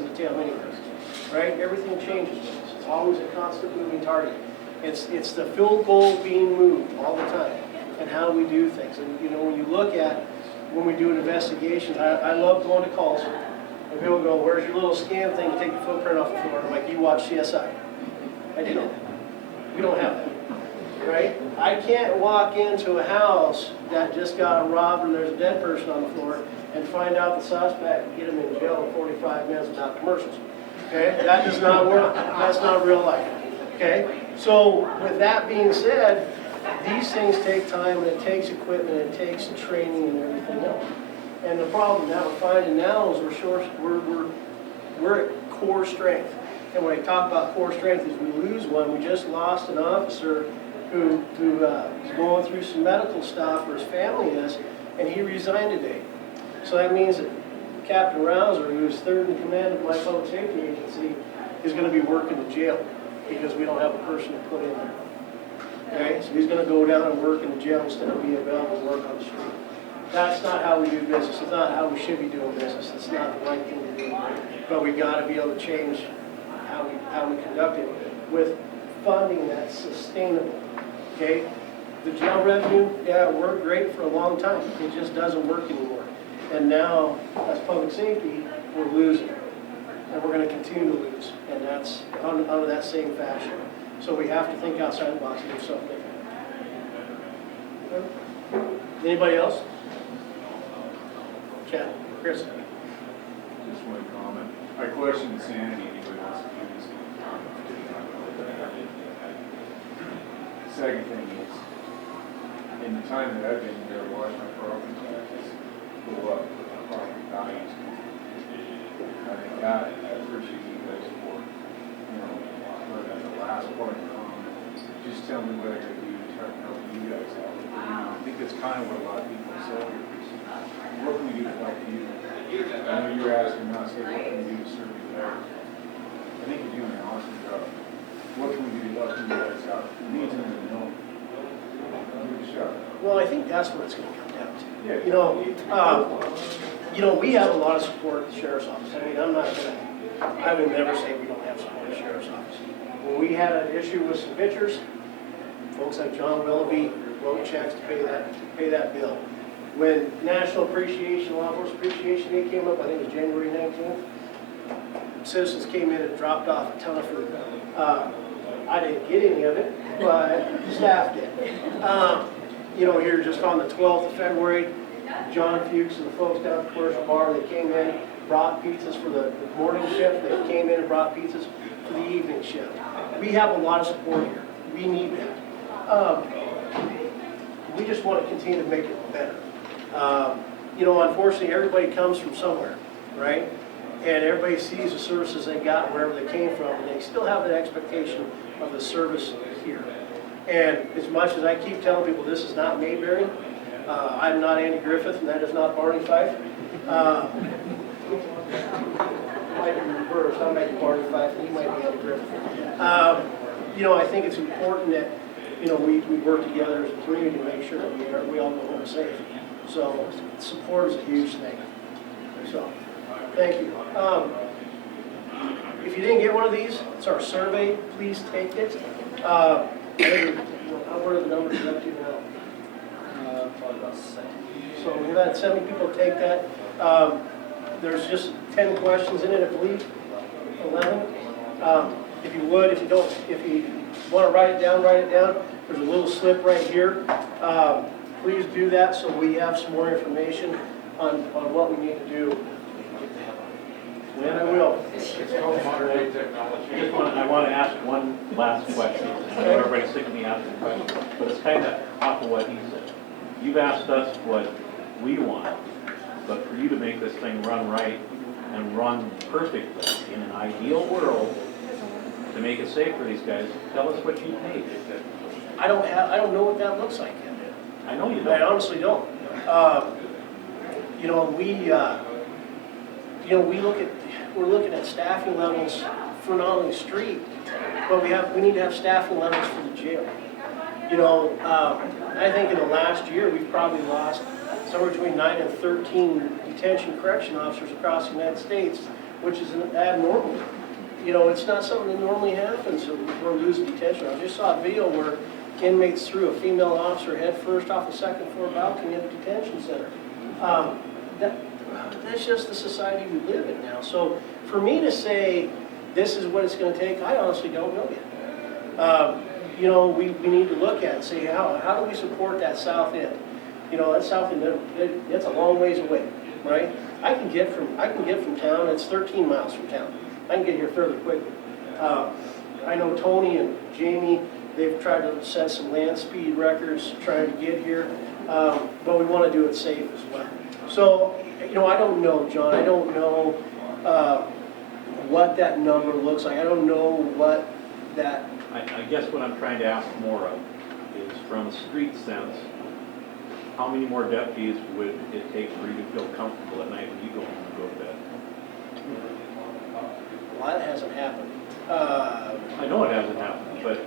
the tail anyways, right? Everything changes. It's always a constant moving target. It's the field goal being moved all the time, and how we do things. And you know, when you look at, when we do an investigation, I love going to calls, and people go, where's your little scan thing to take the footprint off the floor? I'm like, you watch CSI. I do. We don't have that. Right? I can't walk into a house that just got robbed and there's a dead person on the floor and find out the suspect and get him in jail in 45 minutes without commercials. Okay? That does not work. That's not real life. Okay? So with that being said, these things take time and it takes equipment and it takes training and everything else. And the problem that we're finding now is we're at core strength. And when I talk about core strength is we lose one. We just lost an officer who is going through some medical stuff, or his family is, and he resigned today. So that means that Captain Rouser, who's third in command of my public safety agency, is going to be working the jail because we don't have a person to put in there. Okay, so he's going to go down and work in the jail instead of being available to work on the street. That's not how we do business. It's not how we should be doing business. It's not the right thing to do. But we got to be able to change how we conduct it with funding that's sustainable. Okay, the jail revenue, yeah, it worked great for a long time. It just doesn't work anymore. And now, as public safety, we're losing, and we're going to continue to lose. And that's under that same fashion. So we have to think outside the box and do something different. Anybody else? Chad, Chris. Just one comment. I question sanity. Anybody else do this? Second thing is, in the time that I've been here, I watched my property taxes go up with my property values. I think that, I appreciate you guys for, for the last part of the comment. Just tell me what I gotta do to try to help you guys out. I think that's kind of what a lot of people say. What can we do to help you? I know you're asking us, like, what can we do to serve you better? I think you're doing an awesome job. What can we do to help you guys out? Needs and know. Good job. Well, I think that's what it's going to come down to. Yeah. We have a lot of support at the sheriff's office. I mean, I would never say we don't have support at the sheriff's office. When we had an issue with some pictures, folks like John Willoughby wrote checks to pay that bill. When National Appreciation, Law Enforcement Appreciation Day came up, I think it was January 19th, citizens came in and dropped off a ton of food. I didn't get any of it, but staff did. Here just on the 12th of February, John Fuchs and the folks down at the commercial bar, they came in, brought pizzas for the morning shift. They came in and brought pizzas for the evening shift. We have a lot of support here. We need that. We just want to continue to make it better. Unfortunately, everybody comes from somewhere, right? And everybody sees the services they got wherever they came from, and they still have that expectation of the service here. And as much as I keep telling people this is not Mayberry, I'm not Andy Griffith, and that is not Barney Fife. Might be reversed. I might be Barney Fife, and he might be Andy Griffith. I think it's important that we work together as a community to make sure that we all go home safe. So support is a huge thing. So thank you. if you didn't get one of these, it's our survey, please take it. What are the numbers up to now? Probably about 7. So we've had 70 people take that. There's just 10 questions in it, I believe, 11. If you would, if you want to write it down, There's a little slip right here. Please do that so we have some more information on what we need to do. When I will. It's called modern day technology. I want to ask one last question. I know everybody's sick of me asking questions, but it's kind of off of what he said. You've asked us what we want, but for you to make this thing run right and run perfectly in an ideal world, to make it safe for these guys, tell us what you paid. I don't know what that looks like yet. I know you I don't. honestly don't. We're looking at staffing levels for not only the street, but we need to have staffing levels for the jail. I think in the last year, we've probably lost somewhere between 9 and 13 detention correction officers across the United States, which is abnormal. It's not something that normally happens, so we're losing detention. I just saw a video where inmates threw a female officer head first off the second floor balcony of the detention center. That's just the society we live in now. So for me to say this is what it's going to take, I honestly don't know yet. We need to look at and say how do we support that south end? That south end, it's a long ways away, right? I can get from town. It's 13 miles from town. I can get here fairly quickly. I know Tony and Jamie, they've tried to set some land speed records trying to get here, but we want to do it safe as well. So, I don't know, John. I don't know what that number looks like. I don't know what that... I guess what I'm trying to ask more of is from a street sense, how many more deputies would it take for you to feel comfortable at night when you go home and go to bed? Well, that hasn't happened. I know it hasn't happened, but...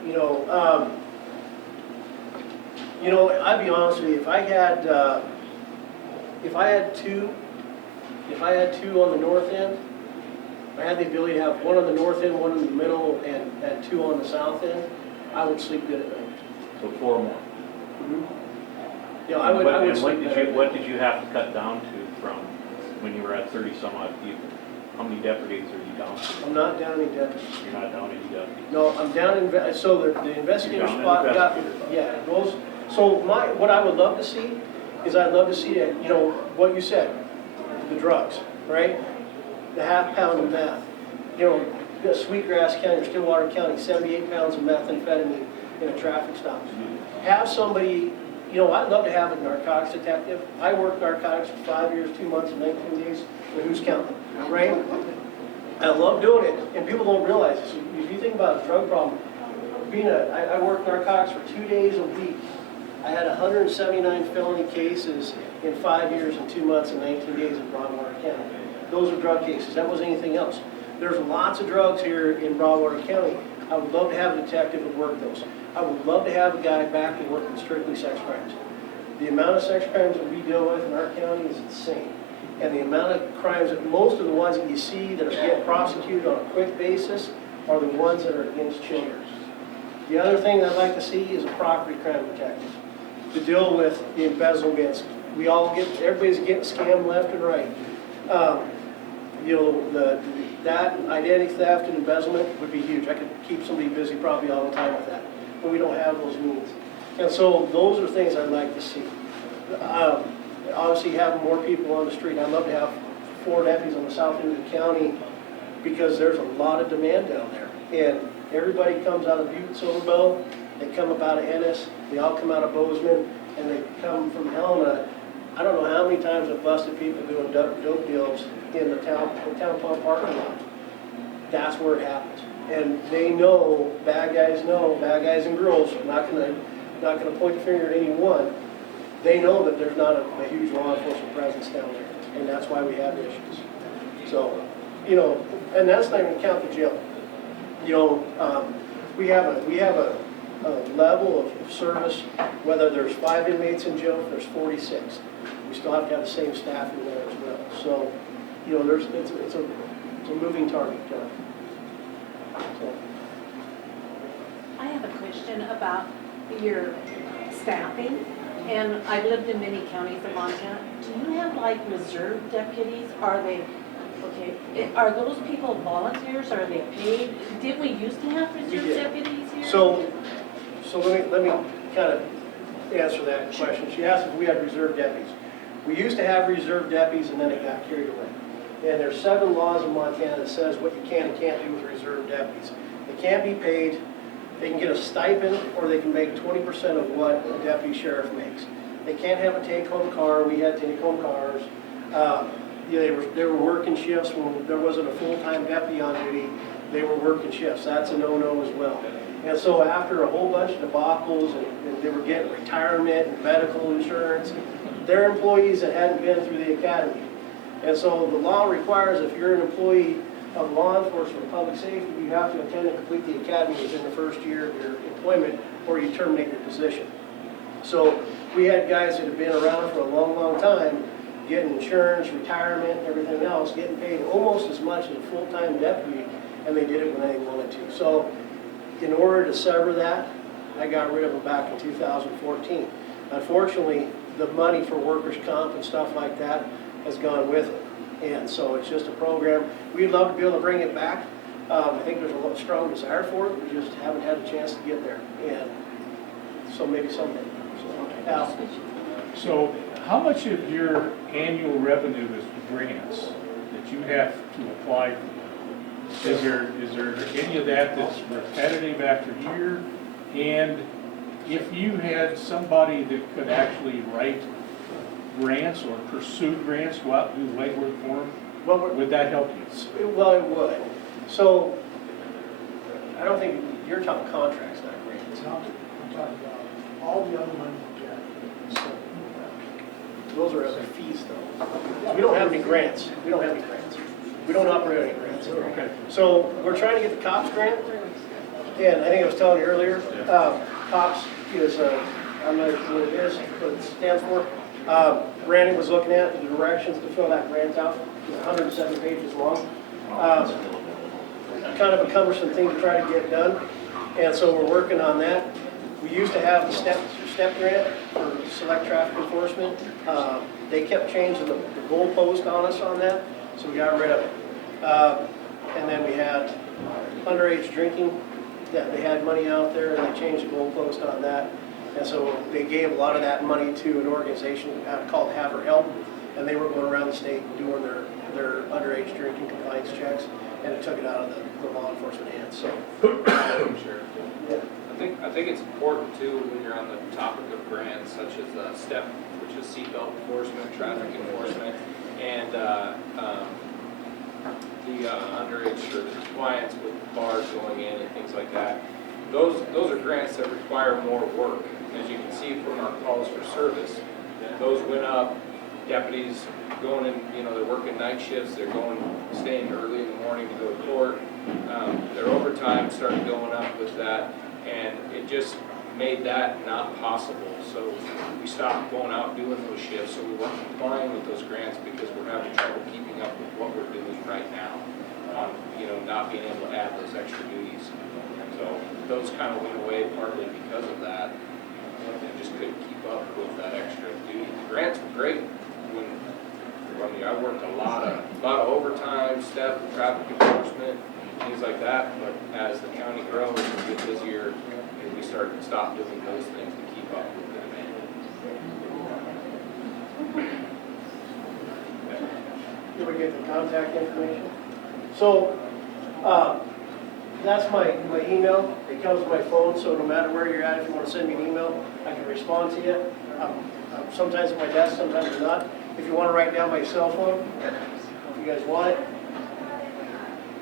I'd be honest with you, if I had two on the north end, I had the ability to have one on the north end, one in the middle, and two on the south end, I would sleep good at night. So 4 more. Mm-hmm. I would sleep better. What did you have to cut down to from when you were at 30 some odd people? How many deputies are you down to? I'm not down any deputies. You're not down any deputies? No, I'm down in, so the investigator You're down in spot got, investigator. yeah, those, so what I would love to see is I'd love to see that, what you said, the drugs, right? The half pound of meth. Sweetgrass County or Stillwater County, 78 pounds of methamphetamine in a traffic stop. Have somebody, I'd love to have a narcotics detective. I worked narcotics for 5 years, 2 months, and 19 days, but who's counting, right? I love doing it, and people don't realize this. If you think about a drug problem, I worked narcotics for 2 days a week. I had 179 felony cases in 5 years and 2 months and 19 days in Broadwater County. Those are drug cases. That wasn't anything else. There's lots of drugs here in Broadwater County. I would love to have a detective that work those. I would love to have a guy back to work in strictly sex crimes. The amount of sex crimes that we deal with in our county is insane. And the amount of crimes, most of the ones that you see that get prosecuted on a quick basis are the ones that are against children. The other thing that I'd like to see is a property crime detective to deal with the embezzlements. Everybody's getting scammed left and right. That identity theft and embezzlement would be huge. I could keep somebody busy probably all the time with that, but we don't have those means. And so those are things I'd like to see. Obviously, having more people on the street. I'd love to have 4 deputies on the south end of the county because there's a lot of demand down there. And everybody comes out of Butte, Silverbow, they come up out of Ennis, they all come out of Bozeman, and they come from Helena. I don't know how many times I've busted people doing dope deals in the town pump parking lot. That's where it happens. And they know, bad guys and girls, I'm not gonna point the finger at any one. They know that there's not a huge law enforcement presence down there, and that's why we have issues. So, and that's not even count the jail. We have a level of service, whether there's 5 inmates in jail, if there's 46. We still have to have the same staff in there as well. So, it's a moving target, John. question about your staffing. And I've lived in many counties in Montana. Do you have like reserve deputies? Are they, okay, are those people volunteers? Are they paid? Didn't we used to have reserve did. deputies here? So let me kind of answer that question. She asked if we had reserve deputies. We used to have reserve deputies and then it got carried away. And there's 7 laws in Montana that says what you can and can't do with reserve deputies. They can't be paid, they can get a stipend, or they can make 20% of what a deputy sheriff makes. They can't have a take-home car. We had take-home cars. They were working shifts when there wasn't a full-time deputy on duty. They were working shifts. That's a no-no as well. And so after a whole bunch of debacles, and they were getting retirement and medical insurance, they're employees that hadn't been through the academy. And so the law requires if you're an employee of law enforcement or public safety, you have to attend and complete the academy within the first year of your employment, or you terminate your position. So we had guys that had been around for a long, long time, getting insurance, retirement, everything else, getting paid almost as much as a full-time deputy, and they did it when they wanted to. So in order to sever that, I got rid of them back in 2014. Unfortunately, the money for workers' comp and stuff like that has gone with it. And so it's just a program. We'd love to be able to bring it back. I think there's a strong desire for it. We just haven't had a chance to get there. And so maybe someday. So how much of your annual revenue is grants that you have to apply for? Is there any of that that's repetitive after year? And if you had somebody that could actually write grants or pursue grants, go out and do legwork for them, would that help you? Well, it would. So I don't think you're talking contracts, not grants. I'm talking about all the other money we get. So, Those are other fees, though. We don't have any grants. We don't have any grants. We don't operate any grants. Okay. So we're trying to get the COPS grant. And I think I was telling you earlier, COPS is, I'm not sure what it is, what it stands for. Randy was looking at the directions to fill that grant out. It's 107 pages long. Kind of a cumbersome thing to try to get done. And so we're working on that. We used to have the step grant for select traffic enforcement. They kept changing the goalpost on us on that, so we got rid of it. And then we had underage drinking, that they had money out there, and they changed the goalpost on that. And so they gave a lot of that money to an organization called Have Her Help, and they were going around the state doing their underage drinking compliance checks, and it took it out of the law enforcement hands. So, yeah. I think it's important too, when you're on the topic of grants such as STEP, which is seatbelt enforcement, traffic enforcement, and the underage or the compliance with bars going in and things like that. Those are grants that require more work. As you can see from our calls for service, those went up. Deputies going in, they're working night shifts, they're staying early in the morning to go to court. Their overtime started going up with that, and it just made that not possible. So we stopped going out doing those shifts, so we weren't complying with those grants because we're having trouble keeping up with what we're doing right now. Not being able to add those extra duties. So those kind of went away partly because of that. They just couldn't keep up with that extra duty. The grants were great. I worked a lot of overtime, step, traffic enforcement, things like that. But as the county grows and gets busier, we stop doing those things to keep up with the demand. You would get the contact information. So that's my email. It comes with my phone, so no matter where you're at, if you want to send me an email, I can respond to you. Sometimes at my desk, sometimes not. If you want to write down my cell phone, if you guys want it.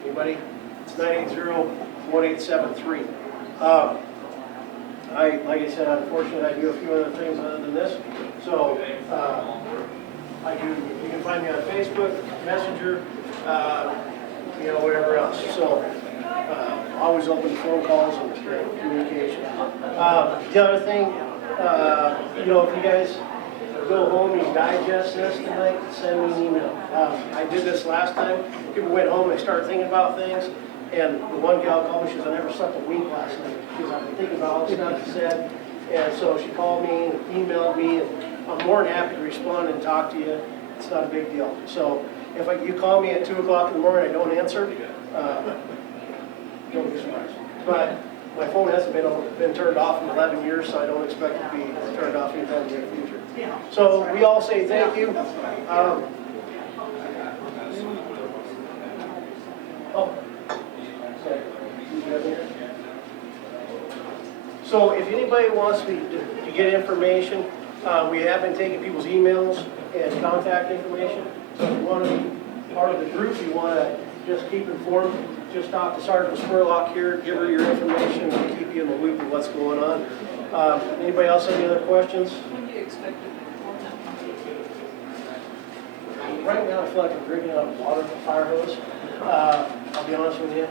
Anybody? It's 980-1873. Like I said, unfortunately, I do a few other things other than this. So you can find me on Facebook, Messenger, whatever else. So always open to phone calls and communication. The other thing, if you guys go home and digest this tonight, send me an email. I did this last time. People went home and they started thinking about things. And the one gal called me, she says, I never slept a wink last night, because I've been thinking about all the stuff you said. And so she called me, and emailed me, and I'm more than happy to respond and talk to you. It's not a big deal. So if you call me at 2 o'clock in the morning, I don't answer, don't be surprised. But my phone hasn't been turned off in 11 years, so I don't expect it to be turned off anytime in the near future. So we all say thank you. So if anybody wants to get information, we have been taking people's emails and contact information. So if you want to be part of the group, you want to just keep informed, just talk to Sergeant Spurlock here, give her your information, and we'll keep you in the loop of what's going on. Anybody else have any other questions? When do you expect it? Right now, I feel like I'm drinking out of water from a fire hose. I'll be honest with you.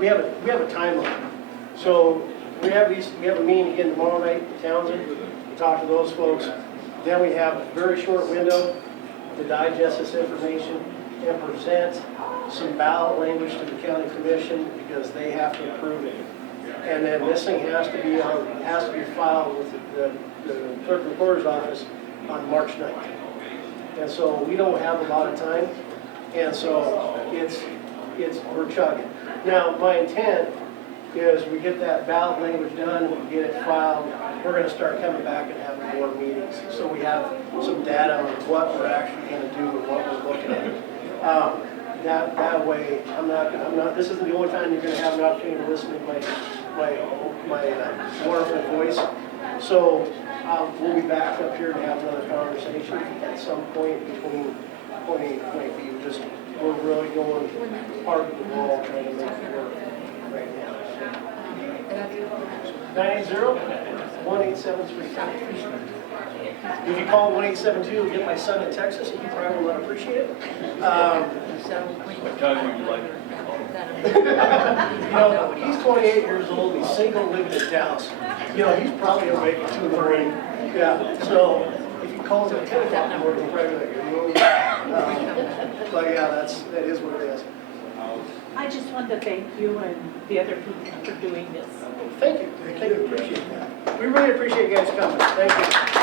We have a timeline. So we have a meeting again tomorrow night in Townsend. We talk to those folks. Then we have a very short window to digest this information and present some ballot language to the county commission because they have to approve it. And then this thing has to be filed with the clerk recorder's office on March 9th. And so we don't have a lot of time, and so we're chugging. Now, my intent is we get that ballot language done, we get it filed, we're gonna start coming back and having more meetings. So we have some data on what we're actually gonna do and what we're looking at. That way, this isn't the only time you're gonna have an opportunity to listen to my wonderful voice. So we'll be back up here to have another conversation at some point between point A and point B. We're really going hard to the wall trying to make it work right now. 980-1873. If you call 1872 and get my son in Texas, he probably will not appreciate it. What time would you like to He's 28 years old, he's single, living in Dallas. He's probably awake at 2 in the morning. Yeah, so if you call him at 10 o'clock in the morning, he'll probably be like, but yeah, that is what it is. I just wanted to thank you and the other people for doing this. Thank you, appreciate that. We really appreciate you guys coming, thank you.